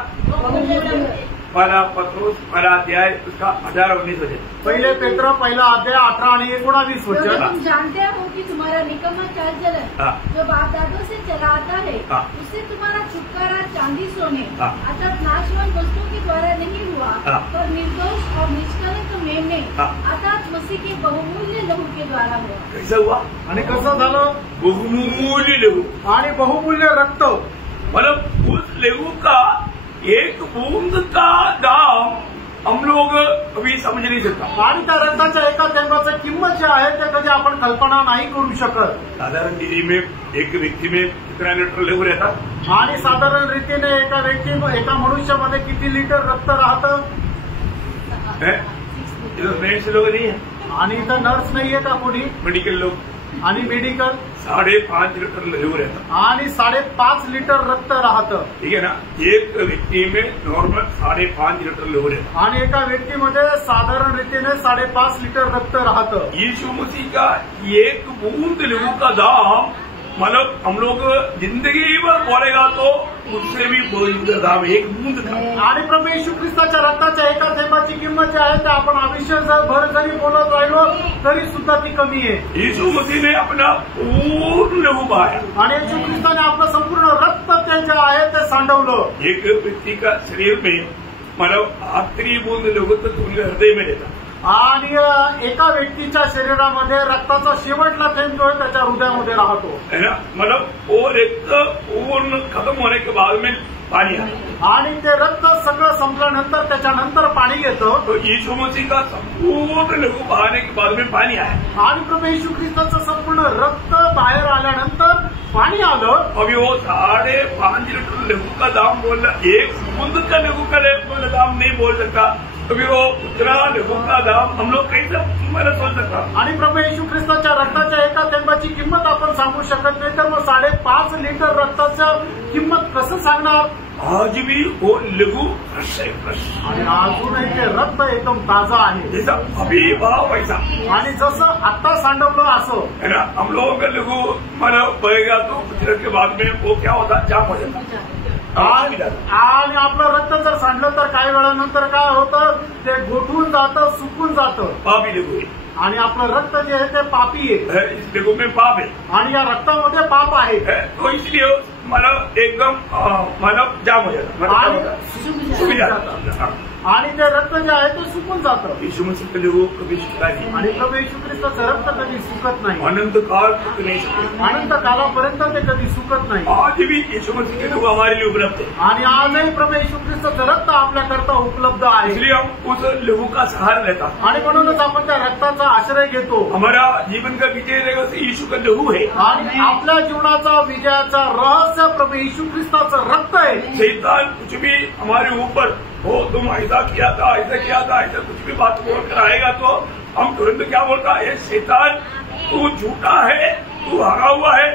पहला पत्रोस पहला अध्याय उसका 18-19 वचन. पहिले पेत्र पहिला अध्याय 18 आणि 19 क्योंकि वचन. तुम जानते हो कि तुम्हारा निकम्मा चाल चलन हाँ। जो बाप दादों से चला आता है हाँ। उससे तुम्हारा छुटकारा चांदी सोने हाँ। अर्थात नाशवान वस्तुओं के द्वारा नहीं हुआ, हाँ। पर निर्दोष और निष्कलंक मेमने हाँ। अर्थात मसीह के बहुमूल्य लहू के द्वारा हुआ. कैसा हुआ, आणि कसं झालं. बहुमूल्य लहू. आणि बहुमूल्य रक्त. मतलब उस लहू का एक बूंद का दाम हम लोग अभी समझ नहीं सकता. आणि त्या रक्ताच्या एका थेंबाची किंमत जी आहे ते कधी आपण कल्पना नाही करू शकत. साधारण दीदी में एक व्यक्ती में कितना लीटर लहू रहता. आणि साधारण रीतीने एका मनुष्यामध्ये किती लिटर रक्त राहतं. मेड्स लोग नहीं है, आणि इथं नर्स नाहीये का कोणी. मेडिकल लोग. आणि मेडिकल 5.5 लीटर लहू रहता. आणि 5.5 लिटर रक्त राहतं. ठीक है ना. एक व्यक्ति में नॉर्मल 5.5 लीटर लहू रहता. आणि एका व्यक्तीमध्ये साधारण रीतीने 5.5 लिटर रक्त राहतं. यीशु मसीह का एक बूंद लहू का दाम, मतलब हम लोग जिंदगी भर बोलेगा तो उससे भी बहुत दाम, एक बूंद था. आणि प्रभू येशू ख्रिस्ताच्या रक्ताच्या एका थेंबाची किंमत जी आहे ते आपण आयुष्यभर जरी बोलत राहिलो तरी सुद्धा ती कमी आहे. यीशु मसीह ने अपना पूर्ण लहू बहाया. आणि येशू ख्रिस्ताने आपलं संपूर्ण रक्त ते जे आहे ते सांडवलं. एक व्यक्ति का शरीर में मतलब आखिरी बूंद लहू तो तुमने हृदय में रहता. आणि एका व्यक्तीच्या शरीरामध्ये रक्ताचा शेवटला थेंब जो आहे त्याच्या हृदयामध्ये राहतो. है ना. मतलब वो रक्त पूर्ण खत्म होने के बाद में पानी आता. आणि ते रक्त सगळं संपल्यानंतर त्याच्यानंतर पाणी येतं. तो यीशु मसीह का संपूर्ण लहू बहाने के बाद में पानी आया. आणि प्रभू येशू ख्रिस्ताचं संपूर्ण रक्त बाहेर आल्यानंतर पाणी आलं. अभी वो 5.5 लीटर लहू का दाम बोल रहा, एक बूंद का लहू का दाम नहीं बोल सकता. अभी वो उतना लहू का दाम हम लोग कैसे तुम्हाला सोच सकता. आणि प्रभू येशू ख्रिस्ताच्या रक्ताच्या एका थेंबाची किंमत आपण सांगू शकत नाही तर मग 5.5 लिटर रक्ताच्या किंमत कसं सांगणार. आज भी वो लहू फ्रेश है, फ्रेश. आणि अजूनही ते रक्त एकदम ताजं आहे. जैसा अभी भाव वैसा. आणि जसं आत्ता सांडवलं असं है ना. हम लोगों का लहू मतलब बहेगा तो कुछ देर के बाद में वो क्या होता, जाम हो जाता. आणि आपलं रक्त जर सांडलं तर काही वेळानंतर काय होतं, ते गोठून जातं, सुकून जातं. पापी लघु है आणि आपलं रक्त जे आहे ते पापी आहे. इस लघु में पाप है आणि या रक्तामध्ये पाप आहे. तो इसलिए मला एकदम मला जाम हो जाता आणि सूख जाता. आणि ते रक्त जे आहे ते सुकून जातं. यीशु मसीह के लघु कभी सूखा नहीं, आणि प्रभू येशू ख्रिस्ताचं रक्त कधी सुकत नाही. अनंत काल तक नहीं सूखा. अनंत कालापर्यंत ते कधी सुकत नाही. आज भी यीशु मसीह के लघु हमारे लिए उपलब्ध है. आणि आजही प्रभू येशू ख्रिस्ताचं रक्त आपल्याकरता उपलब्ध आहे. इसलिए हम उस लघु का सहारा लेता. आणि म्हणूनच आपण त्या रक्ताचा आश्रय घेतो. हमारा जीवन का विजय रहस्य यीशु का लघु है. आणि आपल्या जीवनाचा विजयाचा रहस्य प्रभू येशू ख्रिस्ताचं रक्त आहे. शैतान कुछ भी हमारे ऊपर हो, तुम ऐसा किया था, ऐसा कुछ भी बात बोलकर आएगा तो हम तुरंत क्या बोलता है, शैतान तू झूठा है, तू हारा हुआ है,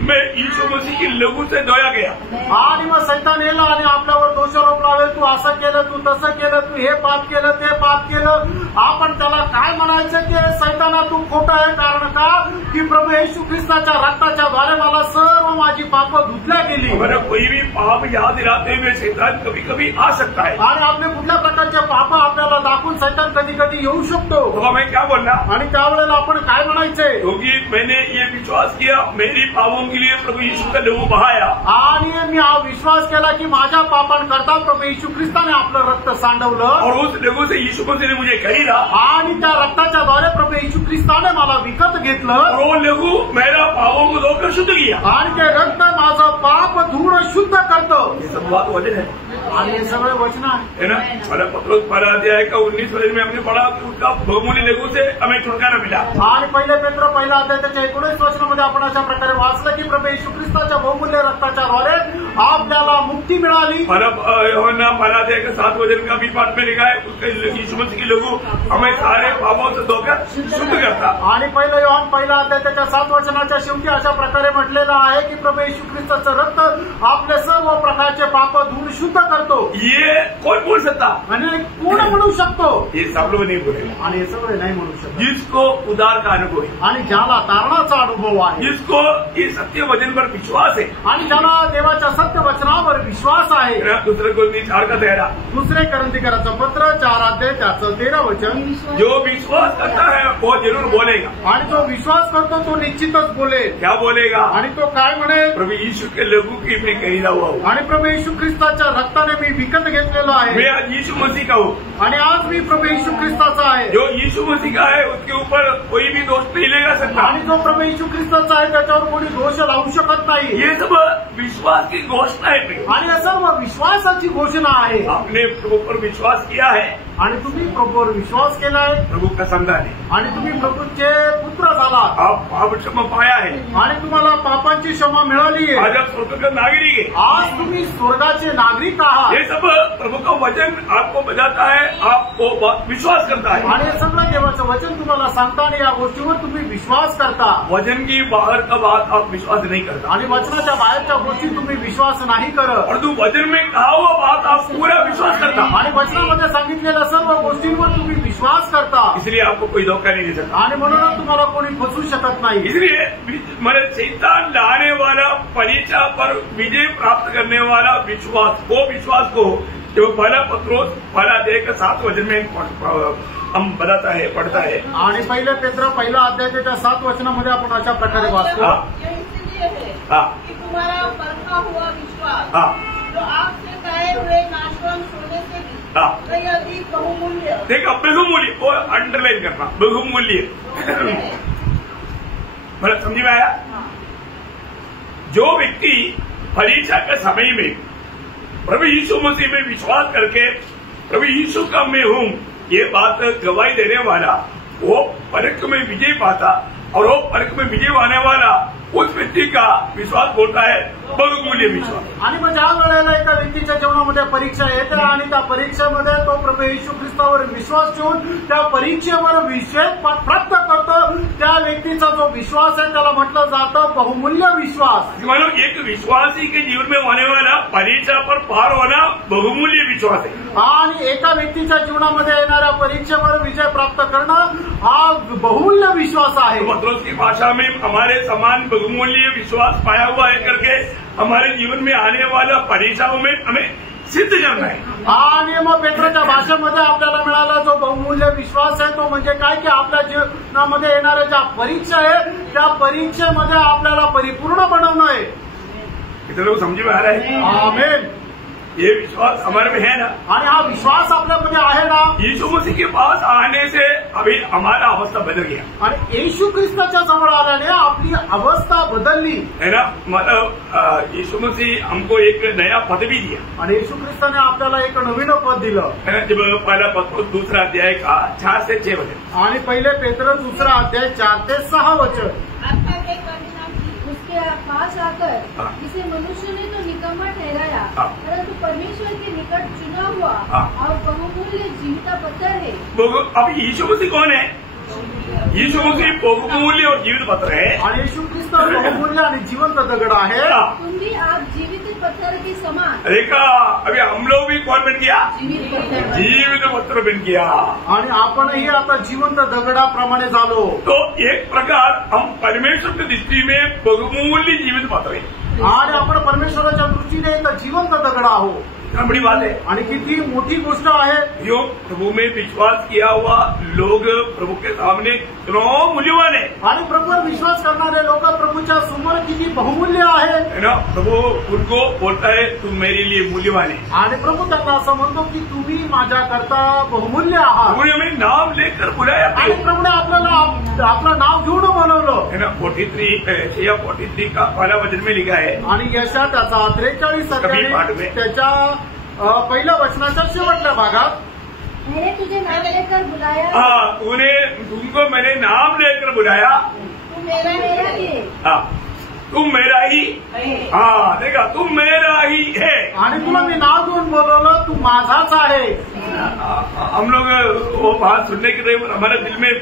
मैं यीशु मसीह की लघु से धोया गया. आणि मग सैतान येईल आणि आपल्यावर दोषारोप लावेल, तू असं केलं, तू तसं केलं, तू हे पाप केलं, ते पाप केलं. आपण त्याला काय म्हणायचं की सैताना तू खोटा आहे. कारण का की प्रभू येशू ख्रिस्ताच्या रक्ताच्या द्वारे मला सर्व माझी पापं धुतल्या गेली. हमारा कोई भी पाप याद दिलाते हुए शैतान कभी कभी आ सकता है. आणि आपले कुठल्या प्रकारचे पाप आपल्याला दाखवून सैतान कधी कधी येऊ शकतो. तो हमें क्या बोलना, आणि त्यावेळेला आपण काय म्हणायचे, क्योंकि मैंने ये विश्वास किया मेरी पापों के लिए प्रभू यीशु का लहू बहाया. आणि मी हा विश्वास केला की माझ्या पापांकरता प्रभू येशू ख्रिस्ताने आपलं रक्त सांडवलं. और उस लहू से यीशु मसीह ने मुझे खरीदा. आणि त्या रक्ताच्या द्वारे प्रभू येशू ख्रिस्ताने मला विकत घेतलं. और वो लहू मेरा पापों को धोकर शुद्ध किया. आणि ते रक्त माझं पाप धुणं शुद्ध करतं. ये सब बात वचन है. आणि हे सगळे वचन आहे ना. पहला पत्रोस 12 अध्याय का 19 वचन में हमने पढ़ा कि उसका बहुमूल्य लहू से हमें छुटकारा मिला. आणि पहिले पेत्र पहिला अध्याय त्याच्या 19 वचनामध्ये आपण अशा प्रकारे वाचलं की प्रभू येशू ख्रिस्ताच्या बहुमूल्य रक्ताच्या द्वारे आपल्याला मुक्ती मिळाली. 12 अध्याय का 7 वचन का भी पाठ में लिखा है, उसके यीशु मसीह की लहू हमें सारे पापों से धोकर शुद्ध करता. आणि पहिलं योहान पहिला अध्याय त्याच्या 7 वचनाच्या शेवटी अशा प्रकारे म्हटलेलं आहे की प्रभू येशू ख्रिस्ताचं रक्त आपले सर्व प्रकारचे पाप धुवून शुद्ध करतो. ये कोण बोल सकता, आणि कोण म्हणू शकतो, ये सब लोग नहीं बोले. आणि हे सगळे नाही म्हणू शकत. जिसको उद्धार का अनुभव है, आणि ज्याला तारणाचा अनुभव आहे, जिसको ये सत्य वचन पर विश्वास है, आणि ज्याला देवाच्या सत्य वचनावर विश्वास आहे. दूसरे को 4 का 13 दुसरे करंथीकराचं पत्र 4 अध्याय त्याचं 13 वचन, जो विश्वास करता है वो जरूर बोलेगा. आणि जो विश्वास करतो तो निश्चितच बोलेल. क्या बोलेगा, आणि तो काय म्हणेल, प्रभु यीशु के लहू की मैं खरीदा हुआ हूँ. आणि प्रभू येशू ख्रिस्ताच्या रक्ताने मी विकत घेतलेलो आहे. मैं आज यीशु मसीह का हूँ. आणि आज मी प्रभू येशू ख्रिस्ताचा आहे. जो यीशु मसीह का है उसके ऊपर कोई भी दोष नहीं लगा सकता. आणि जो प्रभू येशू ख्रिस्ताचा आहे त्याच्यावर कोणी दोष लावू शकत नाही. ये सब विश्वास की घोषणा है. आणि या सर्व विश्वासाची घोषणा आहे. आपने प्रभु पर विश्वास किया है, आणि तुम्ही प्रभूवर विश्वास केला आहे, प्रभु का संतान है, आणि तुम्ही प्रभूचे पुत्र झालात. आप पाप क्षमा पाया है, आणि तुम्हाला पापांची क्षमा मिळाली आहे. आज आप स्वर्ग का नागरिक है. आज तुम्ही स्वर्गाचे नागरिक आहात. ये सब प्रभु का वचन आपको बताता है, आपको विश्वास करता है. आणि हे सगळं देवाचं वचन तुम्हाला सांगता आणि या गोष्टीवर तुम्ही विश्वास करता. वचन की बाहर का बात आप विश्वास नहीं करता, आणि वचनाच्या बाहेरच्या गोष्टी तुम्ही विश्वास नाही करत. और तू वचन में कहा हुआ बात आप पूरा विश्वास करता. आणि वचनामध्ये सांगितलेल्या सर्व गोष्टींवर तुम्ही विश्वास करता. इसलिए आपको कोई धोखा नहीं दे सकता. आणि म्हणूनच तुम्हाला कोणी फसवू शकत नाही. इसलिए मेरे शैतान लाने वाला परीक्षा पर विजय प्राप्त करने वाला विश्वास, वो विश्वास को जो पहला पत्रोस 12 अध्याय का 7 वचन में हम बताता है, पढ़ता है. आणि पहिले पेत्र पहिला अध्याय त्याच्या 7 वचनामध्ये आपण अशा प्रकारे वाचतो. कि तुम्हारा परखा हुआ विश्वास जो आपसे कहे हुए नाशवान सोने से कई अधिक बहुमूल्य. देखा, बहुमूल्य, वो अंडरलाइन करना, बहुमूल्य. मतलब समझ में आया. जो व्यक्ति परीक्षा के समय में प्रभु यीशु मसीह में विश्वास करके प्रभु यीशु का मैं हूँ ये बात गवाही देने वाला, वो परख में विजय पाता. और वो परख में विजय पाने वाला उस व्यक्ती का विश्वास बोलता है बहुमूल्य विश्वास. आणि मग ज्या वेळेला एका व्यक्तीच्या जीवनामध्ये परीक्षा येते आणि त्या परीक्षेमध्ये तो प्रभू येशू ख्रिस्तावर विश्वास ठेवून त्या परीक्षेवर विजय प्राप्त करतो, त्या व्यक्तीचा जो विश्वास आहे त्याला म्हटलं जातं बहुमूल्य विश्वास. मतलब एक विश्वासी के जीवन में होने वाला परीक्षा पर पार होना बहुमूल्य विश्वास है. आणि एका व्यक्तीच्या जीवनामध्ये येणाऱ्या परीक्षेवर विजय प्राप्त करणं हा बहुमूल्य विश्वास आहे. पत्रोस की भाषा में हमारे समान बहुमूल्य विश्वास पाया हुआ है करके हमारे जीवन में आने वाला परीक्षाओं में हमें सिद्ध करना है। आणि मग पेत्राच्या भाषेमध्ये आपल्याला मिळाला जो बहुमूल्य विश्वास आहे तो म्हणजे काय की आपल्या जीवनामध्ये येणाऱ्या ज्या परीक्षा आहे त्या परीक्षेमध्ये आपल्याला परिपूर्ण बनवणं आहे। कितने लोग समझ में आ रहा है? आमेन। ये विश्वास हमारे में है ना, आणि हा विश्वास आपल्यामध्ये आहे ना। यीशु मसीह के पास आने से अभी हमारा अवस्था बदल गया आणि येशू ख्रिस्ताच्या जवळ आल्याने आपली अवस्था बदलली है ना। मतलब यीशु मसीह हमको एक नया पद भी दिया आणि येशू ख्रिस्ताने आपल्याला एक नवीन पद दिलं है ना। जब पहला पत्र दूसरा अध्याय का 4 से 6 वचन, आणि पहिले पेत्र दुसरा अध्याय 4 ते 6 वचन। अर्थात एक वचन उसके पास आकर हाँ। जिसे मनुष्य ने तो निकम्मा ठहराया, हाँ। परंतु परमेश्वर के निकट चुना हुआ हाँ। और बहुमूल्य जीविता पत्थर है। अब यीशु मसीह कौन है? यीशु मसीह बहुमूल्य और जीवित पत्र है। आणि येशू ख्रिस्त बहुमूल्य आणि जिवंत दगड आहे। तुम भी आप जीवित पत्थर के समान। देखा, अभी हम लोग भी कौन बन गया? जीवित पत्थर। जीवित पत्र बन गया। आणि आपणही आता जिवंत दगडाप्रमाणे झालो। तो एक प्रकार हम परमेश्वर की दृष्टि में बहुमूल्य जीवित पत्र है। आणि आपण परमेश्वराच्या दृष्टीने एक जिवंत दगड आहोत। कितना बड़ी बात है। आणि किती मोठी गोष्ट आहे। जो प्रभु में विश्वास किया हुआ लोग प्रभु के सामने कितना मूल्यवान है। आणि प्रभूवर विश्वास करणारे लोक प्रभूच्या समोर किती बहुमूल्य आहे है ना। प्रभु उनको बोलता है तुम मेरे लिए मूल्यवान है। आणि प्रभू त्यांना असं म्हणतो की तुम्ही माझ्याकरता बहुमूल्य आहात। प्रभु ने हमें नाम लेकर बुलाया आणि प्रभूने आपल्याला आपलं नाव घेऊन बोलवलं है ना। 43 का पहला वचन में लिखा है। आणि यशा त्याचा 43 कमी पाठ में। त्याच्या पहिल्या वचनाच्या शेवटच्या भागात मैंने तुझे नाम लेकर बुलाया, हाँ, तुमको मैंने नाम लेकर बुलाया, तू मेरा है। हाँ, तुम मेरा ही, हाँ देखा, तुम मेरा ही है। आणि तुला मी नाव घेऊन बोलवलं तू माझाच आहे। हम लोग वो बात सुनने के लिए हमारे दिल में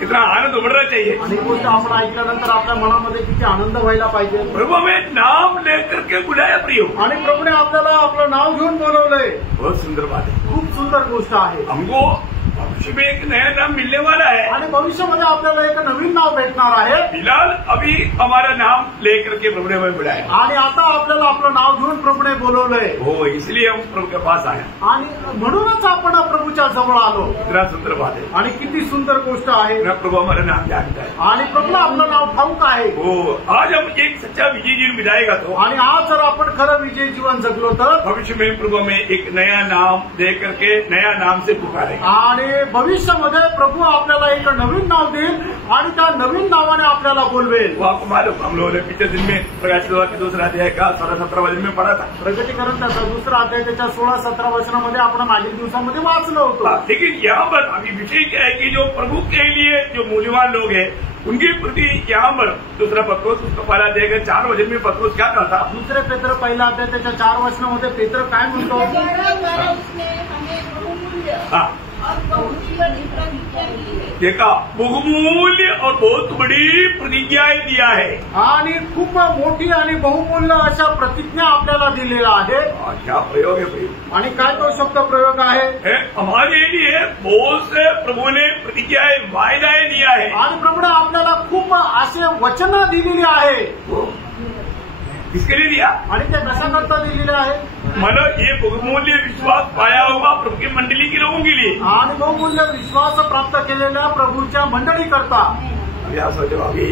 कितना आनंद उमड़ना चाहिए। आणि गोष्ट आपण ऐकल्यानंतर आपल्या मनामध्ये किती आनंद व्हायला पाहिजे। प्रभु हमें नाम लेकर के बुलाया प्रियो, आणि प्रभूने आपल्याला आपलं नाव घेऊन बोलवलंय। बहुत सुंदर बात है। खूप सुंदर गोष्ट आहे। हमको भविष्य में एक नया नाम मिलने वाला है। आणि भविष्यामध्ये आपल्याला एक नवीन नाव भेटणार आहे। फिलहाल अभी हमारा नाम लेकर के प्रभु ने हमें बुलाया आणि आता आपल्याला आपलं नाव घेऊन प्रभूने बोलवलंय। हो, इसलिए हम प्रभु के पास आए। आणि म्हणूनच आपण प्रभूच्या जवळ आलो। इतना सुंदर बात है। आणि किती सुंदर गोष्ट आहे। प्रभु हमारा नाम जानता है आणि प्रभूला आपलं नाव ठाऊक आहे। हो, आज हम एक सच्चा विजय जीवन बिताएगा तो आणि आज जर आपण खरं विजय जीवन जगलो तर भविष्य में प्रभु हमें एक नया नाम दे करके नया नाम से पुकारेगा। आणि भविष्यामध्ये प्रभू आपल्याला एक नवीन नाव देईल आणि त्या नवीन नावाने आपल्याला बोलवेल। वो आपको मालूम, हम लोगों ने पिछले दिन में प्रकाशित वाक्य के दूसरा अध्याय का 16-17 वचन में पढ़ा था। प्रगटीकरण त्याचा दुसरा अध्याय त्याच्या 16-17 वचनामध्ये आपण मागील दिवसामध्ये वाचलं होतं। लेकिन यहाँ पर अभी विषय क्या है कि जो प्रभु के लिए जो मूल्यवान लोग हैं उनके प्रति यहाँ पर दूसरा पत्रोस उसका पहला अध्याय का 4 वचन में पत्रोस क्या कहता? दुसरे पेत्र पहिला अध्याय त्याच्या 4 वचनामध्ये पेत्र काय म्हणतो? उसने हमें बहुमूल्य हाँ, और बहुत ही बड़ी प्रतिज्ञा दी है। देखा, बहुमूल्य और बहुत बड़ी प्रतिज्ञाएं दिया है। आणि खूप मोठी आणि बहुमूल्य अशा प्रतिज्ञा आपल्याला दिलेल्या आहे। क्या प्रयोग है प्रयोग? आणि काय तो शब्द प्रयोग आहे? हमारे लिए बहुत से प्रभु ने प्रतिज्ञाएं वायदाएं दिया है। आणि प्रभूने आपल्याला खूप असे वचन दिलेली आहे। किसके लिए दिया? आणि ते कशाकरता दिलेले आहे? मतलब ये बहुमूल्य विश्वास पाया हुआ प्रभु की मंडली के लोगों के लिए। आणि बहुमूल्य विश्वास प्राप्त केलेल्या प्रभूच्या मंडळी करता। या सोचो अभी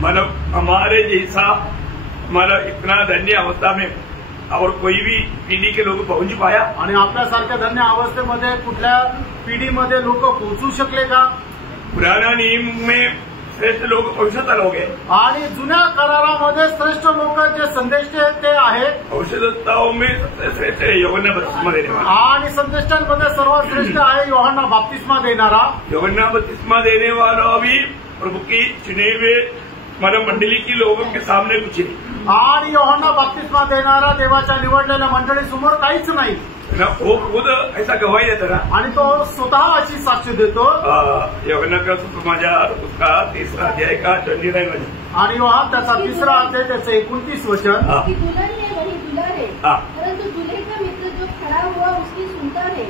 मतलब हमारे जैसा मतलब इतना धन्य अवस्था में और कोई भी पीढ़ी के लोग पहुंच पाया? आणि आपल्यासारख्या धन्य अवस्थेमध्ये कुठल्या पिढीमध्ये लोक पोहोचू शकले का? पुराना नियम में श्रेष्ठ लोग पवित्रता लोग हैं आणि जुन्या करारामध्ये श्रेष्ठ लोक जे संदेश ते आहे। पवित्रताओं में सबसे श्रेष्ठ है यूहन्ना बपतिस्मा देने वाला। आणि संदेशांमध्ये सर्वात श्रेष्ठ आहे यूहन्ना बपतिस्मा देणारा। यूहन्ना बपतिस्मा देने वाला भी प्रभु की चुने हुए मतलब मंडली की लोगों के सामने कुछ नहीं। आणि यूहन्ना बपतिस्मा देणारा देवाच्या निवडलेल्या मंडळी समोर काहीच नाही। वो खुद ऐसा गवाही देता ना। आणि तो स्वतः अशी साक्ष देतो। यूहन्ना का सुसमाचार उसका 3 अध्याय का 29 वचन। आणि यूहन्ना त्याचा 3 अध्याय त्याचं 29 वचन। कि दुल्हन है वही दूल्हा है, परंतु दूल्हे का मित्र जो खड़ा हुआ उसकी सुनता है,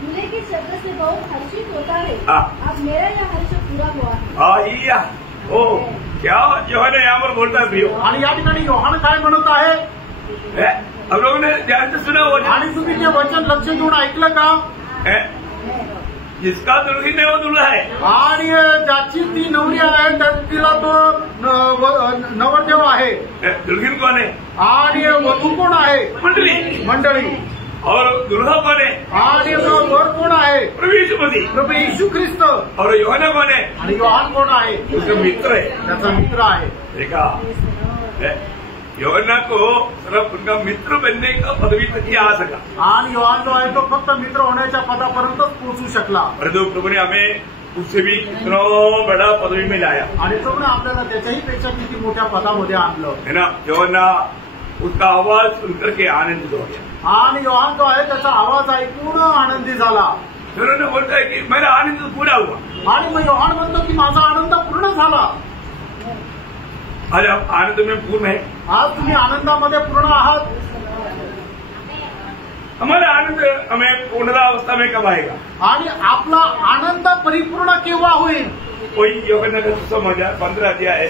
दूल्हे के शब्द से बहुत हर्षित होता है। अब मेरा यह हर्ष पूरा हुआ है। ओ क्या यूहन्ना यहाँ पर बोलता है प्रियो? आणि या ठिकाणी योहान काय म्हणत आहे? हम लोगों ने ध्यान से सुना वो आणि तुम्ही ते वचन लक्ष देऊन ऐकलं का? जिसका दुल्हन है वो दूल्हा है आणि ज्याची ती नवरी आहे तिला तो नवरदेव आहे. दुल्हन कौन है? आणि वधू कोण आहे? मंडळी. और दुल्हा कौन है? आणि वर कोण आहे? प्रभु यीशु मसीह. प्रभु येशू ख्रिस्त. और यूहन्ना कौन है? आणि योहान कोण आहे? उसका मित्र है. त्याचा मित्र आहे. देखा, यूहन्ना को सिर्फ उनका मित्र बनने का पदवी तक ही आ सका. आणि योहान जो आहे तो फक्त मित्र होण्याच्या पदापर्यंतच पोहोचू शकला. परंतु प्रभु ने हमें उससे भी इतना बड़ा पदवी में लाया. आणि प्रभूने आपल्याला त्याच्याही पेक्षा किती मोठ्या पदामध्ये आणलं है ना. यूहन्ना उसका आवाज सुनकर के आनंदित हो गया. आणि योहान जो आहे त्याचा आवाज ऐकून आनंदी झाला. यूहन्ना बोलता है कि मेरा आनंद पूरा हुआ. आणि मग योहान म्हणतो की माझा आनंद पूर्ण झाला. आज आप आनंद में पूर्ण है. आज तुम्ही आनंदामध्ये पूर्ण आहात. हमारा आनंद हमें पूर्णता अवस्था में कब आएगा? आणि आपला आनंद परिपूर्ण केव्हा होईल? कोई यूहन्ना का सुसमाचार 15 अध्याय है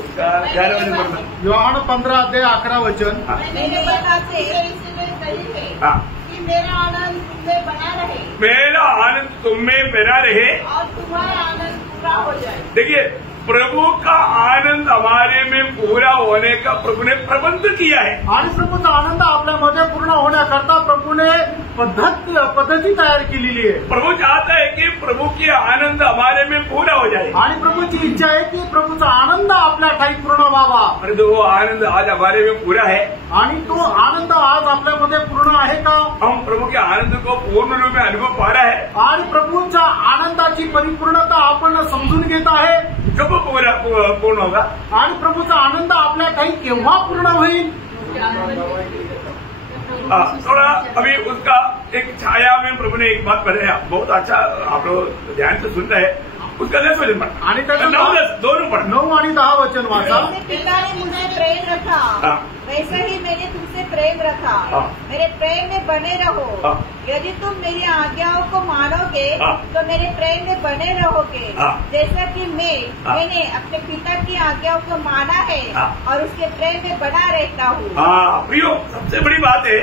उसका 11 वचन पढ़ना. योहान 15 अध्याय 11 वचन. मेरे बात से इसलिए सही है हाँ, कि मेरा आनंद तुममें बना रहे मेरा आनंद तुम में बना रहे और तुम्हारा आनंद पूरा हो जाए. देखिए, प्रभु का आनंद हमारे में पूरा होने का प्रभु ने प्रबंध किया है. आणि प्रभूचा आनंद आपल्यामध्ये पूर्ण होण्याकरता प्रभूने पद्धती तयार केलेली आहे. प्रभु चाहता है कि प्रभु की आनंद हमारे में पूरा हो जाए. आणि प्रभूची इच्छा आहे की प्रभूचा आनंद आपल्या ठाई पूर्ण व्हावा. परंतु वो आनंद आज हमारे में पूरा है. आणि तो आनंद आज आपल्यामध्ये पूर्ण आहे का? हम प्रभु के आनंद को पूर्ण रूप में अनुभव पा रहा है. आणि प्रभूच्या आनंदाची परिपूर्णता आपण समजून घेत आहे. कब पूर्ण होगा? आणि प्रभूचा आनंद आपल्या ठाई केव्हा पूर्ण होईल? थोड़ा अभी उसका एक छाया में प्रभु ने एक बात बताया, बहुत अच्छा आप लोग ध्यान से सुन रहे हैं. उसका 10 वचन पढ़ना. आणि त्याचं 9-10 दोनों पढ़ना. 9 आणि 10 वचन वाचा. जैसे पिता ने मुझे प्रेम रखा हाँ. वैसे ही मैंने तुमसे प्रेम रखा. हाँ. मेरे प्रेम में बने रहो. हाँ. यदि तुम मेरी आज्ञाओं को मानोगे हाँ. तो मेरे प्रेम में बने रहोगे. हाँ. जैसा कि हाँ. मैंने अपने पिता की आज्ञाओं को माना है हाँ. और उसके प्रेम में बना रहता हूँ. हाँ प्रियो, सबसे बड़ी बात है,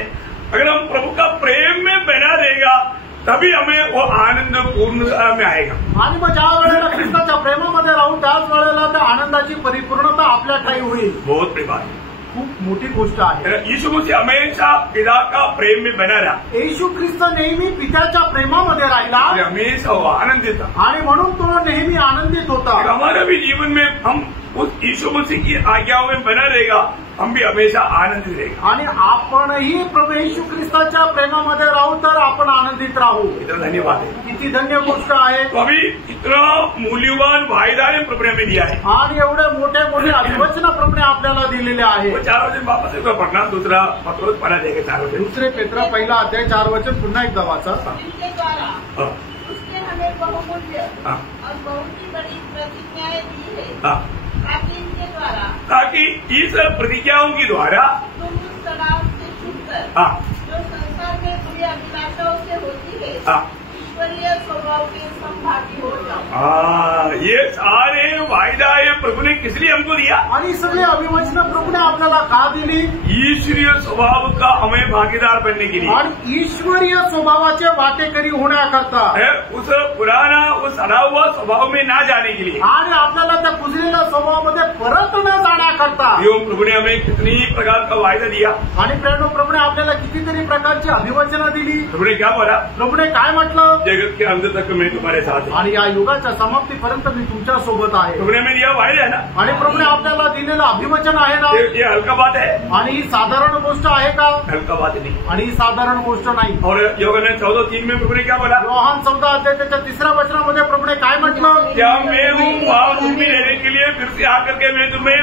अगर हम प्रभु का प्रेम में बना रहेगा तभी हमें वो आनंद पूर्ण में आएगा. आणि मग ज्या वेळेला ख्रिस्ताच्या प्रेमामध्ये राहू त्याच वेळेला त्या आनंदाची परिपूर्णता आपल्या ठाई होईल. बहुत बड़ी बात है. खूप मोठी गोष्ट आहे. यीशु मसीह हमेशा पिता का प्रेम में बना रहा. येशू ख्रिस्त नेहमी पित्याच्या प्रेमामध्ये राहिला हमेशा वो आनंदित था. आणि म्हणून तो नेहमी आनंदित होता. हमारा भी जीवन में हम उस यीशु मसीह की आज्ञाओं में बना रहेगा, हम भी हमेशा आनंदित रहेगा. आणि आपणही प्रभू येशू ख्रिस्ताच्या प्रेमामध्ये राहू तर आपण आनंदित राहू. इतना धन्यवाद है. किती धन्य गोष्ट आहे. तो अभी इतना मूल्यवान वायदा प्रभु ने हमें दिया है. आणि एवढे मोठे मोठे अभिवचन प्रभूने आपल्याला दिलेले आहे. वो 4 वचन वापस एक बार पढ़ना. दूसरा पत्रोस पढ़ा देगा 4 वचन. दुसरे पेत्र पहिला अध्याय 4 वचन पुन्हा एकदा वाचा. जिनके द्वारा हाँ, उसने हमें बहुमूल्य हाँ, और बहुत ही बड़ी प्रतिज्ञाएं दी है हाँ. ताकि इनके द्वारा ताकि इस प्रतिज्ञाओं के द्वारा तुम उस तनाव से छूटकर हाँ, जो संसार में बुरी अभिलाषाओं से होती है हाँ, ईश्वरीय स्वभाव के संभागी हो जाओ. हाँ, ये सारे वायदा ये प्रभु ने किस लिए हमको दिया? आणि सगळे अभिवचन प्रभूने आपल्याला का दिली? ईश्वरीय स्वभाव का हमें भागीदार बनने के लिए. आणि ईश्वरीय स्वभावाचे वाटेकरी होण्याकरता है उस पुराना उस सड़ा हुआ स्वभाव में ना जाने के लिए. आणि आपल्याला त्या कुजलेल्या स्वभावामध्ये परत न जाण्याकरता. यो प्रभु ने हमें कितनी प्रकार का वायदा दिया. आणि प्रेरणो प्रभूने आपल्याला कितीतरी प्रकारची अभिवचनं दिली. प्रभु ने क्या बोला? प्रभूने काय म्हटलं? जगत के अंत तक मैं तुम्हारे साथ हूं. आणि या युगाच्या समाप्तीपर्यंत मी तुमच्या सोबत आहे. प्रभु ने हमें दिया वायदा है ना. आणि प्रभूने आपल्याला दिलेलं अभिवचन आहे ना. ये हल्का बात है? आणि ही साधारण गोष्ट आहे का? हल्का बात नहीं. आणि ही साधारण गोष्ट नाही. और यूहन्ना 14:3 में प्रभु ने क्या बोला? योहान 14 अध्याय त्याच्या 3ऱ्या वचनामध्ये प्रभूने काय म्हटलं? क्या मैं हूँ वहाँ तुम भी रहने के लिए फिर से आकर के मैं तुम्हें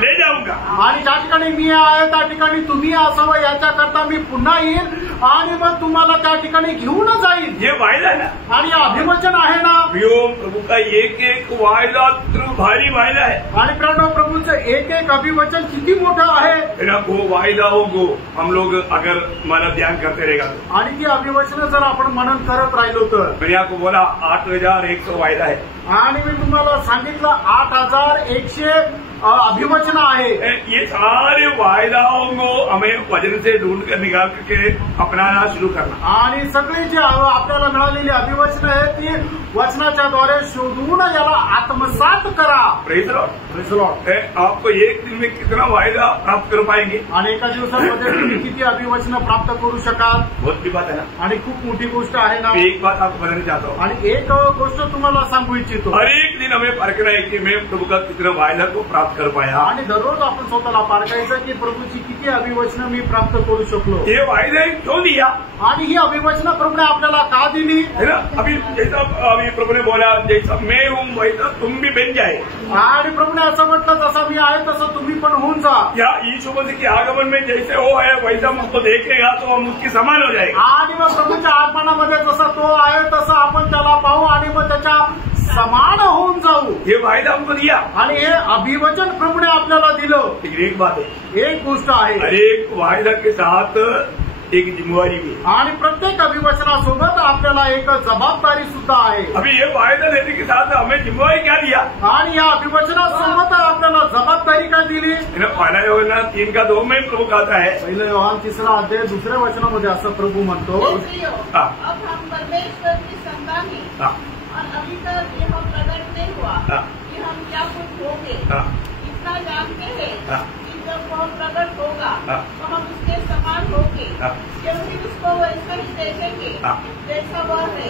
ले जाऊंगा. आणि ज्या ठिकाणी मी आहे त्या ठिकाणी तुम्ही असावं याच्याकरता मी पुन्हा येईन आणि मग तुम्हाला त्या ठिकाणी घेऊन जाईल. ये वायदा है ना. आणि अभिवचन आहे ना. यो प्रभु का एक एक वायदा इतना भारी वायदा है. आणि प्रणव प्रभूचे प्रभूचं एक एक अभिवचन किती मोठं आहे. वो वायदाओं को हम लोग अगर मतलब ध्यान करते रहेगा आणि ती अभिवचनं जर आपण मनन करत राहिलो तर. मैंने आपको बोला 8,100 वायदा है. आणि मी तुम्हाला सांगितलं 8,100 अभिवचन आहे. ये सारे वायदाओं को हमें वजन से ढूंढ कर निकाल करके अपनाना शुरू करना. आणि सगळी जी आपल्याला मिळालेली अभिवचनं आहेत ती वचनाच्या द्वारे शोधून याला आत्मसात करा. Praise Lord. आपको एक दिन में कितना वायदा प्राप्त कर पाएंगे. आणि एका दिवसामध्ये तुम्ही किती अभिवचनं प्राप्त करू शकाल. बहुत बड़ी बात है ना. आणि खूप मोठी गोष्ट आहे ना. एक बात आपको बताना चाहता हूँ. आणि एक गोष्ट तुम्हाला सांगू इच्छितो. हर एक दिन हमें परखना है कि मैं प्रभु का कितना वायदा को प्राप्त कर पाया. आणि दररोज आपण स्वतःला पारखायचं की प्रभूची किती अभिवचनं मी प्राप्त करू शकलो. ये वायदे क्यों दिया. आणि ही अभिवचनं प्रभूने आपल्याला का दिली. है ना. अभी जैसा अभी प्रभु ने बोला जैसा मैं हूँ वैसा तुम भी बन जाए. आणि प्रभूने असं म्हटलं जसं मी आहे तसं तुम्ही पण होऊन जा. या यीशु मसीह के आगमन में जैसे वो है वैसा हम उसको देखेगा तो हम उसकी समान हो जाएगा. आणि मग प्रभूच्या आगमनामध्ये जसं तो आहे तसं आपण त्याला पाहू आणि मग त्याच्या समान होऊन जाऊ. ये वायदा हमको दिया. आणि हे अभिवचन प्रभूने आपल्याला दिलं. लेकिन एक बात है. एक गोष्ट आहे. हर एक वायदा के साथ एक जिम्मेवारी भी है. आणि प्रत्येक अभिवचनासोबत आपल्याला एक जबाबदारी सुद्धा आहे. अभी ये वायदा देने के साथ हमें जिम्मेवारी क्या दिया. आणि या अभिवचनासोबत आपल्याला जबाबदारी काय दिली. पहिला योहान 3:2 में प्रभू कहता है. पहिलं योहान 3 अध्याय 2 वचनामध्ये असं प्रभू म्हणतो. अब हम परमेश्वर की संतान हैं और अभी तक यह प्रकट नहीं हुआ कि हम क्या कुछ होंगे. इतना जानते हैं कि जब वह प्रकट होगा तो हम उसके समान होंगे क्योंकि उसको वैसा ही देखेंगे जैसा वह है.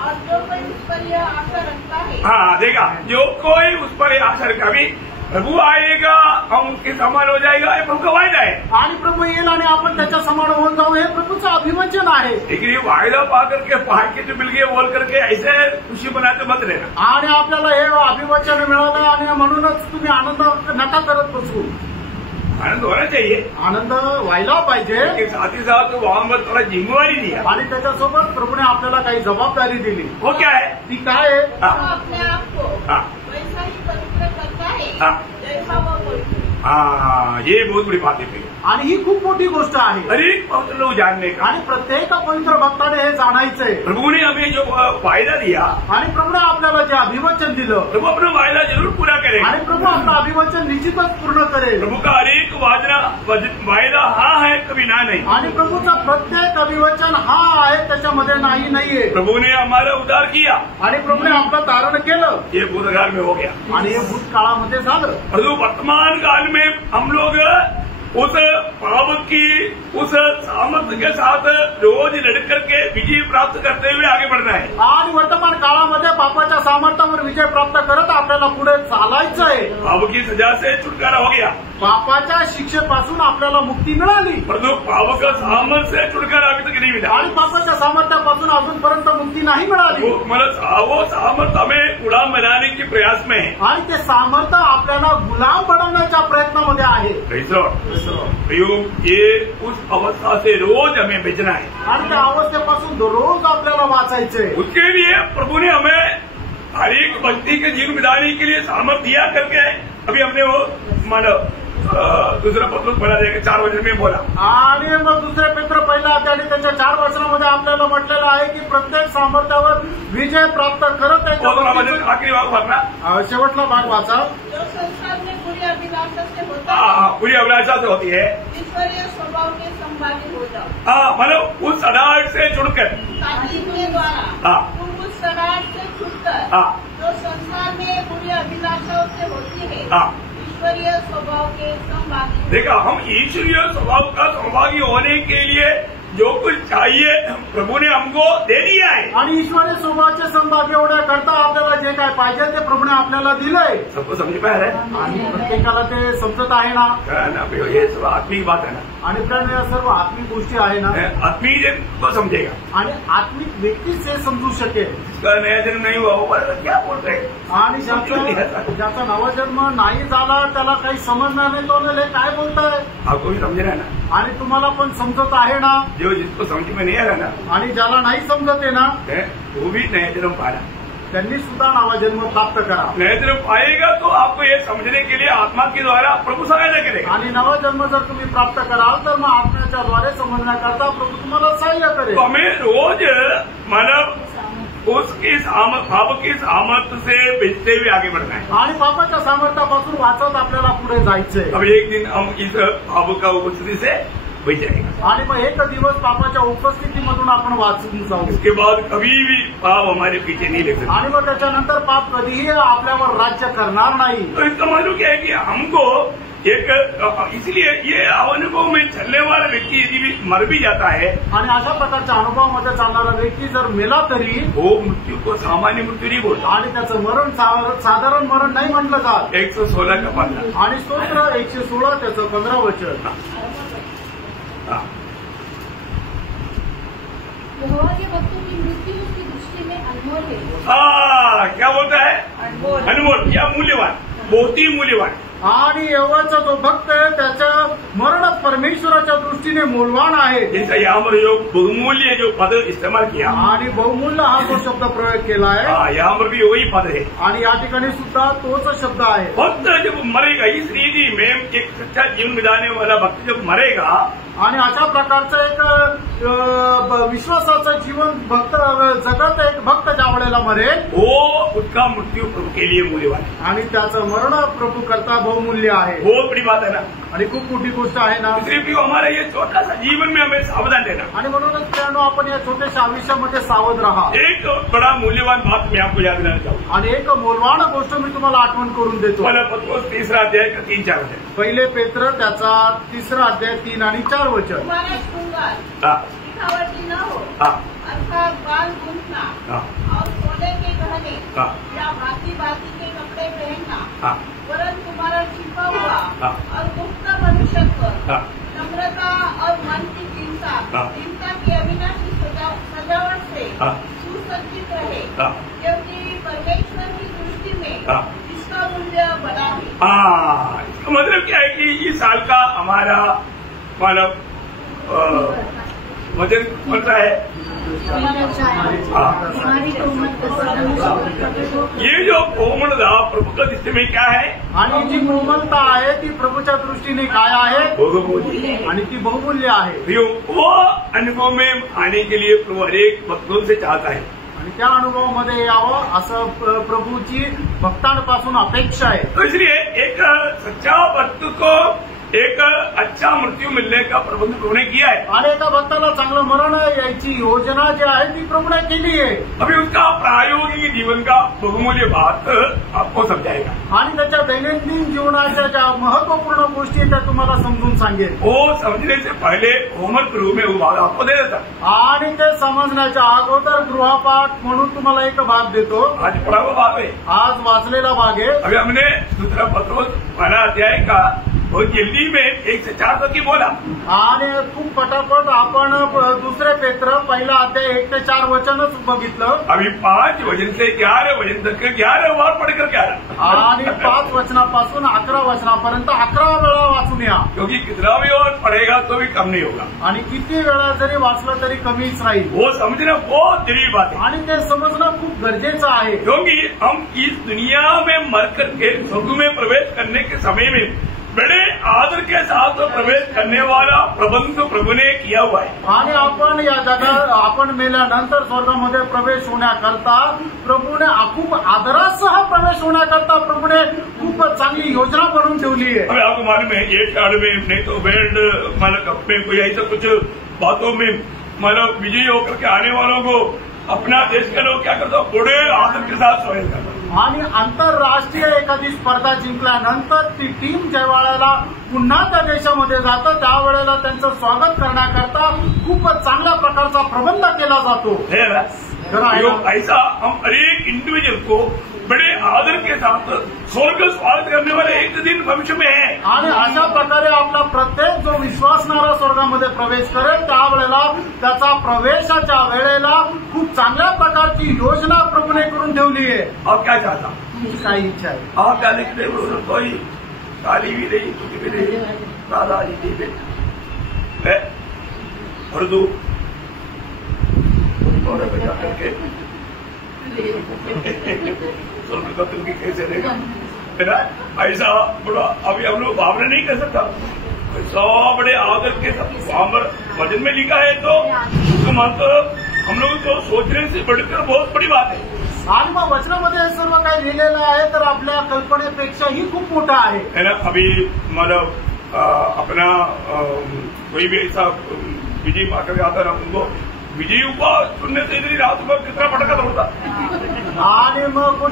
और जो कोई उस पर यह आशा रखता है. हाँ देखा. जो कोई उस पर आशा रखा भी प्रभू आएगा हम उसके समान हो जाएगा. ये प्रभू का वायदा है. आणि प्रभू येईल आणि आपण त्याच्या समान होऊन जाऊ हे प्रभूचं अभिवचन आहे. लेकिन ये वायदा पा करके पहाड़ के मिल गए बोल करके ऐसे खुशी बनाते मत रहना. आणि आपल्याला हे अभिवचन मिळालं आणि म्हणूनच तुम्ही आनंद नका करत बसू. आनंद होना चाहिए. आनंद व्हायला पाहिजे. साथ ही साथ वहां पर थोड़ा जिम्मेवारी दिया. आणि त्याच्यासोबत प्रभूने आपल्याला काही जबाबदारी दिली. वो क्या है. ती काय आहे. अपने आप को वैसा ही पवित्र करता है जैसा वह पवित्र. ये बहुत बड़ी बात है. आणि ही खूप मोठी गोष्ट आहे. हर एक पवित्र लोग जानने का. आणि प्रत्येक पवित्र भक्ताने हे जाणायचंय. प्रभु ने हमें जो वायदा दिया आणि प्रभूने आपल्याला जे अभिवचन दिलं प्रभु अपना वायदा जरूर पूरा करेगा. आणि प्रभू आपलं अभिवचन निश्चितच पूर्ण करेल. प्रभु का हर एक वायदा हा है कभी ना नहीं. आणि प्रभूचा प्रत्येक अभिवचन हा आहे त्याच्यामध्ये नाही नाहीये. प्रभु ने हमारा उद्धार किया. आणि प्रभूने आपलं तारण केलं. ये भूतकाल में हो गया. आणि हे भूतकाळामध्ये झालं. परंतु वर्तमान काल में हम लोग उस पाप की उस सामर्थ्य के साथ रोज लड़ करके विजय प्राप्त करते हुए आगे बढ़ना है. आणि वर्तमान काळामध्ये पापाच्या सामर्थ्यावर विजय प्राप्त करत आपल्याला पुढे चालायचं आहे. पाप की सजा से छुटकारा हो गया. पापाच्या शिक्षेपासून आपल्याला मुक्ती मिळाली. परंतु पाप का सामर्थ्य से छुटकारा अभी तक नहीं मिला. आणि पापाच्या सामर्थ्यापासून अजूनपर्यंत मुक्ती नाही मिळाली. वो सामर्थ्य हमें गुलाम बनाने के प्रयास में है. आणि ते सामर्थ्य आपल्याला गुलाम बनवण्याच्या प्रयत्नामध्ये आहे. ये उस अवस्था से रोज हमें बचना है. आणि त्या अवस्थेपासून दररोज आपल्याला वाचायचंय. उसके लिए प्रभु ने हमें हर एक व्यक्ति के जीवन बिताने के लिए सामर्थ्य दिया करके अभी हमने वो मानव दुसरा पत्र पढ़ा जाएगा 4 वचन में बोला. आणि मग दुसरे पेत्र पहिला अध्याय त्याच्या 4 वचनामध्ये आपल्याला म्हटलेलं आहे की प्रत्येक सामर्थ्यावर विजय प्राप्त करत आहे. आखिरी भाग वाचना. शेवटला भाग वाचा. जो संसार में बुरी अभिलाषा से होता है बुरी अभिलाषा से होती है ईश्वरीय स्वभाव के संभागी हो जाओ. मतलब उस सड़ाहट से छुटकर ताकि इनके द्वारा तुम उस सड़ाहट से छुटकर जो संसार में बुरी अभिलाषाओं से होती है ईश्वरीय स्वभाव के संभागी. देखा हम ईश्वरीय स्वभाव का संभागी होने के लिए जो कुछ चाहिए प्रभु ने हमको दे दिया है. आणि ईश्वरीय स्वभावाचे संभाग एवढ्या करता आपल्याला जे काय पाहिजे ते प्रभूने आपल्याला दिलंय. सबको समझ पाया है. आणि प्रत्येकाला ते समजत आहे ना. ये सब आत्मिक बात है ना. आणि प्रेम या सर्व आत्मिक गोष्टी आहे ना. आत्मिक को समझेगा. आणि आत्मिक व्यक्तीच हे समजू शकेल. नया जन्म नहीं हुआ वो क्या बोल रहे. आणि ज्याचा नवा जन्म नाही झाला त्याला काही समजणार नाही. तो काय बोलताय. आपको भी समझ रहा है ना. आणि तुम्हाला पण समजत आहे ना. जो जिसको समझ में नहीं आ रहा ना आणि ज्याला नाही समजत आहे ना वो भी नया जन्म पाला. त्यांनी सुद्धा नवजन्म प्राप्त करा. नहीं तो पाएगा तो आपको ये समझने के लिए आत्मा के द्वारा प्रभु सहायता करेगा. आणि नवजन्म जर तुम्ही प्राप्त कराल तर मग आत्म्याच्या द्वारे समजण्याकरता प्रभू तुम्हाला सहाय्य करेल. तो हमें रोज मानव उसकी भाव की सामर्थ्य से बेचते हुए आगे बढ़ना है. आणि पापाच्या सामर्थ्यापासून वाचत आपल्याला पुढे जायचंय. अब एक दिन हम इस भाव का उपस्थिति से बच जाएगा. आणि मग एक दिवस पापाच्या उपस्थितीमधून आपण वाचून जाऊ. इसके बाद कभी भी पाप हमारे पीछे नहीं लग सकता. आणि मग त्याच्यानंतर पाप कधीही आपल्यावर राज्य करणार नाही. तो इसका मतलब क्या है कि हमको एक इसलिए ये अनुभव में चलने वाला व्यक्ति यदि भी मर भी जाता है आणि अशा प्रकारच्या अनुभवामध्ये चालणारा व्यक्ती जर मेला तरी वो मृत्यू को सामान्य मृत्यू नहीं बोलता. आणि त्याचं मरण साधारण मरण नाही म्हटलं जात. 116 का 15 आणि स्तोत्र 116 त्याचं 15 वचन. यहोवा के भक्तों की मृत्यु उसकी दृष्टि में अनमोल है. क्या बोलता है? अनमोल या मूल्यवान, बहुत ही मूल्यवान. आणि यहोवाचा जो भक्त आहे त्याचं मरण परमेश्वराच्या दृष्टीने मूल्यवान आहे. जैसा यहाँ पर जो बहुमूल्य जो पद इस्तेमाल किया आणि बहुमूल्य हा जो शब्द प्रयोग केला आहे यहाँ पर भी वही पद है. आणि या ठिकाणी सुद्धा तोच शब्द आहे. भक्त जब मरेगा इस रीति में एक सच्चा जीवन बिताने वाला भक्त जब मरेगा आणि अशा प्रकारचं एक विश्वासाचं जीवन भक्त जगत एक भक्त ज्या वेळेला मरेल वो उसका मृत्यू प्रभु के लिए मूल्यवान है. आणि त्याचं मरण प्रभू करता बहुमूल्य आहे. बहुत बड़ी बात है ना. आणि खूप मोठी गोष्ट आहे ना. इसलिए भी हमारा ये छोटा सा जीवन में हमें सावधान रहना. आणि म्हणूनच मित्रांनो आपण या छोट्याशा आयुष्यामध्ये सावध राहा. एक बड़ा मूल्यवान बात मैं आपको याद दिलाना चाहूंगा. आणि एक मौल्यवान गोष्ट मी तुम्हाला आठवण करून देतो. पहला पत्रोस 3 अध्याय का 3-4 वचन. पहिले पेत्र त्याचा 3 अध्याय 3 आणि 4 वचन. तुम्हारा श्रृंगार दिखावटी न हो, अर्थात बाल गूंथना और सोने के गहने या भांति भांति के कपड़े पहनना, वरन तुम्हारा छिपा हुआ और गुप्त मनुष्यत्व, नम्रता और मन की चिंता की अविनाशी सजावट से सुसज्जित रहे, क्योंकि परमेश्वर की दृष्टि में इसका मूल्य बड़ा है. इसका मतलब क्या है कि इस साल का हमारा मानव वजन बनता है. ये जो कोमलता प्रभु का दृष्टि में क्या है? आणि जी कोमलता आहे ती प्रभूच्या दृष्टीने काय आहे? बहुमूल्य. आणि ती बहुमूल्य आहे. वो अनुभव में आने के लिए प्रभु हरेक भक्तों से चाहता है. आणि त्या अनुभवामध्ये यावं असं प्रभूची भक्तांपासून अपेक्षा आहे. तो इसलिए एक सच्चा भक्त को एक अच्छा मृत्यू मिलने का प्रबंध प्रभु ने किया है. आणि एका भक्ताला चांगलं मरण यायची योजना जी आहे ती प्रभूने केली आहे. अभी उसका प्रायोगिक जीवन का बहुमूल्य बात आपको समझाएगा. आणि त्याच्या दैनंदिन जीवनाच्या ज्या महत्वपूर्ण गोष्टी त्या तुम्हाला समजून सांगेल. वो समझने से पहले होमवर्क रूम में वो भाग आपको दे देता. आणि ते समजण्याच्या अगोदर गृहपाठ म्हणून तुम्हाला एक भाग देतो. आज पढ़ा हुआ भाग है, आज वाचलेला भाग आहे. अभी हमने दूसरा पत्रोस पहला अध्याय का बहुत जल्दी में 1 से 4 तक की बोला. आणि खूप पटापट आपण दुसरे पेत्र पहिला अध्याय 1 ते 4 वचनच बघितलं. अभी 5 वचन से 11 वचन तक 11 बार पढ़कर क्या आणि 5 वचनापासून 11 वचनापर्यंत 11 वेळा वाचून या. क्योंकि कितना भी और पढ़ेगा तो भी कम नहीं होगा. आणि किती वेळा जरी वाचलं तरी कमीच राहील. वो समझना बहुत जरूरी बात है. आणि ते समजणं खूप गरजेचं आहे. क्योंकि हम इस दुनिया में मर करके स्वर्ग में प्रवेश करने के समय में बड़े आदर के साथ प्रवेश करने वाला प्रबंध प्रभु ने किया हुआ है. आणि आपण या जगात आपण मेल्यानंतर स्वर्गामध्ये प्रवेश होण्याकरता प्रभूने खूप आदरासह प्रवेश होण्याकरता प्रभूने खूप चांगली योजना बनवून ठेवली आहे. अभी आपको मालूम है ये काल में नहीं तो वर्ल्ड मानव कप में कोई ऐसा कुछ बातों में मानव विजयी होकर के आने वालों को अपना देश के लोग क्या करते बड़े आदर के साथ स्वागत करतात. आणि आंतरराष्ट्रीय एखादी स्पर्धा जिंकल्यानंतर ती टीम ज्या वेळेला पुन्हा त्या देशामध्ये जातं त्यावेळेला त्यांचं स्वागत करण्याकरता खूप चांगल्या प्रकारचा प्रबंध केला जातो. ऐसा हम हर एक इंडिविजुअल को बड़े आदर के साथ स्वर्ग स्वागत करने वाले एक दिन भविष्य में है. आणि अशा प्रकारे आपला प्रत्येक जो विश्वासणारा स्वर्गामध्ये प्रवेश करेल त्यावेळेला त्याचा प्रवेशाच्या वेळेला खूप चांगल्या प्रकारची योजना प्रभूने करून ठेवली आहे. आप क्या चाहता? तुमची काय इच्छा आहे? आप क्या लिखते हो? कोई काली भी नहीं कुछ भी नहीं दादाजी भी है उर्दू और बेटा करके स्वर्ग का तुमकी कैसे रहेगा, है ना? ऐसा बड़ा अभी हम लोग भावना नहीं कर सकता। ऐसा बड़े आदर के साथ वहां पर वचन में लिखा है, तो उसको मानतो हम लोग तो सोचने से बढ़कर बहुत बड़ी बात है। आणि मग वचनामध्ये हे सर्व काही लिहिलेलं आहे तर आपल्या कल्पनेपेक्षाही खूप मोठं आहे, है ना? अभी मतलब अपना कोई भी ऐसा विजय पाकर के आता ना, उनको विजयी हुआ सुनने से इतनी रात भर कितना पटका होता। आणि मग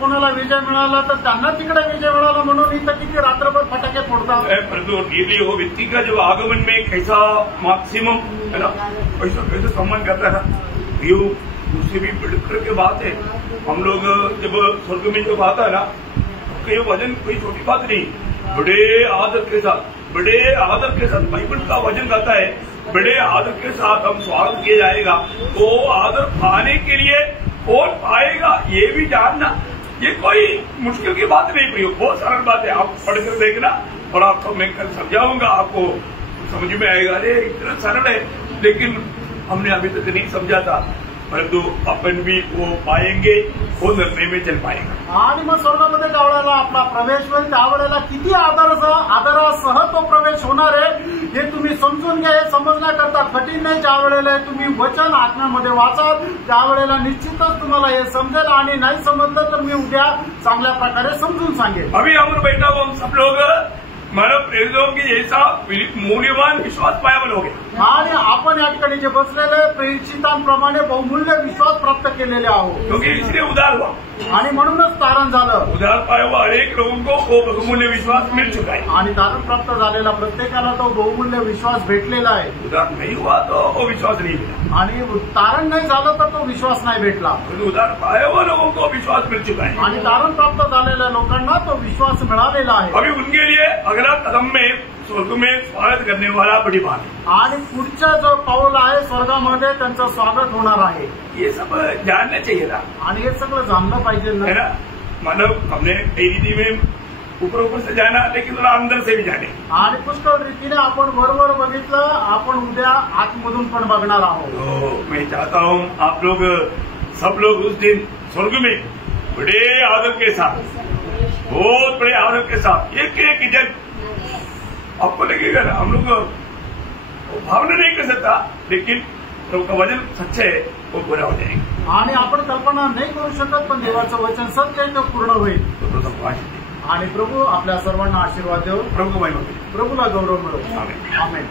कोणाला विजय मिळाला तर त्यांना तिकडे विजय मिळाला म्हणून इथं किती रात्रभर फटाके फोडतात। परंतु डेली वो व्यक्ति का जो आगमन में कैसा मैक्सिमम, है ना, ऐसा कैसे सम्मान करता है ना, ये उससे भी बढ़कर के बात है। हम लोग जब स्वर्ग में जब आता है ना, ये वजन कोई छोटी बात नहीं, बड़े आदर के साथ बाइबल का वचन कहता है, बड़े आदर के साथ हम स्वागत किया जाएगा। तो आदर पाने के लिए कौन पाएगा ये भी जानना, ये कोई मुश्किल की बात नहीं, प्रयोग बहुत सरल बात है। आप पढ़कर देखना और आपको मैं कल समझाऊंगा, आपको समझ में आएगा। अरे इतना सरल है, लेकिन हमने अभी तक नहीं समझा था, परंतु अपन भी वो पाएंगे, वो निर्णय में चल पाएगा। आणि मग स्वर्गामध्ये ज्या वेळेला आपला प्रवेश होईल त्यावेळेला किती आदरासह तो प्रवेश होणार आहे हे तुम्ही समजून घ्या। हे समजण्याकरता कठीण नाही। ज्या वेळेला तुम्ही वचन आत्म्यामध्ये वाचाल त्यावेळेला निश्चितच तुम्हाला हे समजेल, आणि नाही समजलं तर मी उद्या चांगल्या प्रकारे समजून सांगेल। अभी हम बैठा हुआ हम सब लोग मानव प्रेरितों की जैसा मूल्यवान विश्वास पायाबल हो गया, आणि आपण या ठिकाणी जे बसलेले प्रेषितांप्रमाणे बहुमूल्य विश्वास प्राप्त केलेले आहोत, क्योंकि इसलिए उदार हुआ, आणि म्हणूनच तारण झालं। उदार पाया हुआ हर एक लोगों को वो बहुमूल्य विश्वास मिल चुका है, आणि तारण प्राप्त झालेला प्रत्येकाला तो बहुमूल्य विश्वास भेटलेला आहे। उदार नहीं हुआ तो वो विश्वास नहीं मिला, आणि तारण नाही झालं तर तो विश्वास नाही भेटला। उदार पाया हुआ लोगों को विश्वास मिल चुका है, आणि तारण प्राप्त झालेल्या लोकांना तो विश्वास मिळालेला आहे। अभी उनके लिए अगला कदम में स्वर्ग में स्वागत करने वाला बड़ी बात है, आणि पुढचा जो पाऊल आहे स्वर्गामध्ये त्यांचं स्वागत होणार आहे। ये सब जानना चाहिए था, आणि हे सगळं जाणलं पाहिजे है ना। ना? मानव हमने कई रीति में ऊपर से जाना, लेकिन थोड़ा अंदर से भी जाने। आणि पुष्कळ रीतीने आपण वरवर बघितलं, आपण उद्या आतमधून पण बघणार आहोत। तो मैं चाहता हूँ आप लोग सब लोग उस दिन स्वर्ग में बड़े आदर के साथ, बहुत बड़े आदर के साथ एक एक जन, आपको लगेगा ना हम लोग भावना नहीं कर सकता, लेकिन तो का वचन सच्चे है वो पूरा हो जाएगा। आणि आपण कल्पना नाही करू शकत, पण देवाचं वचन सत्य आहे, ते पूर्ण होईल। तो प्रथम वाचते आणि प्रभू आपल्या सर्वांना आशीर्वाद देव, प्रभु को महिमा मिले। प्रभूला गौरव मिळो। आमेन। आमेन।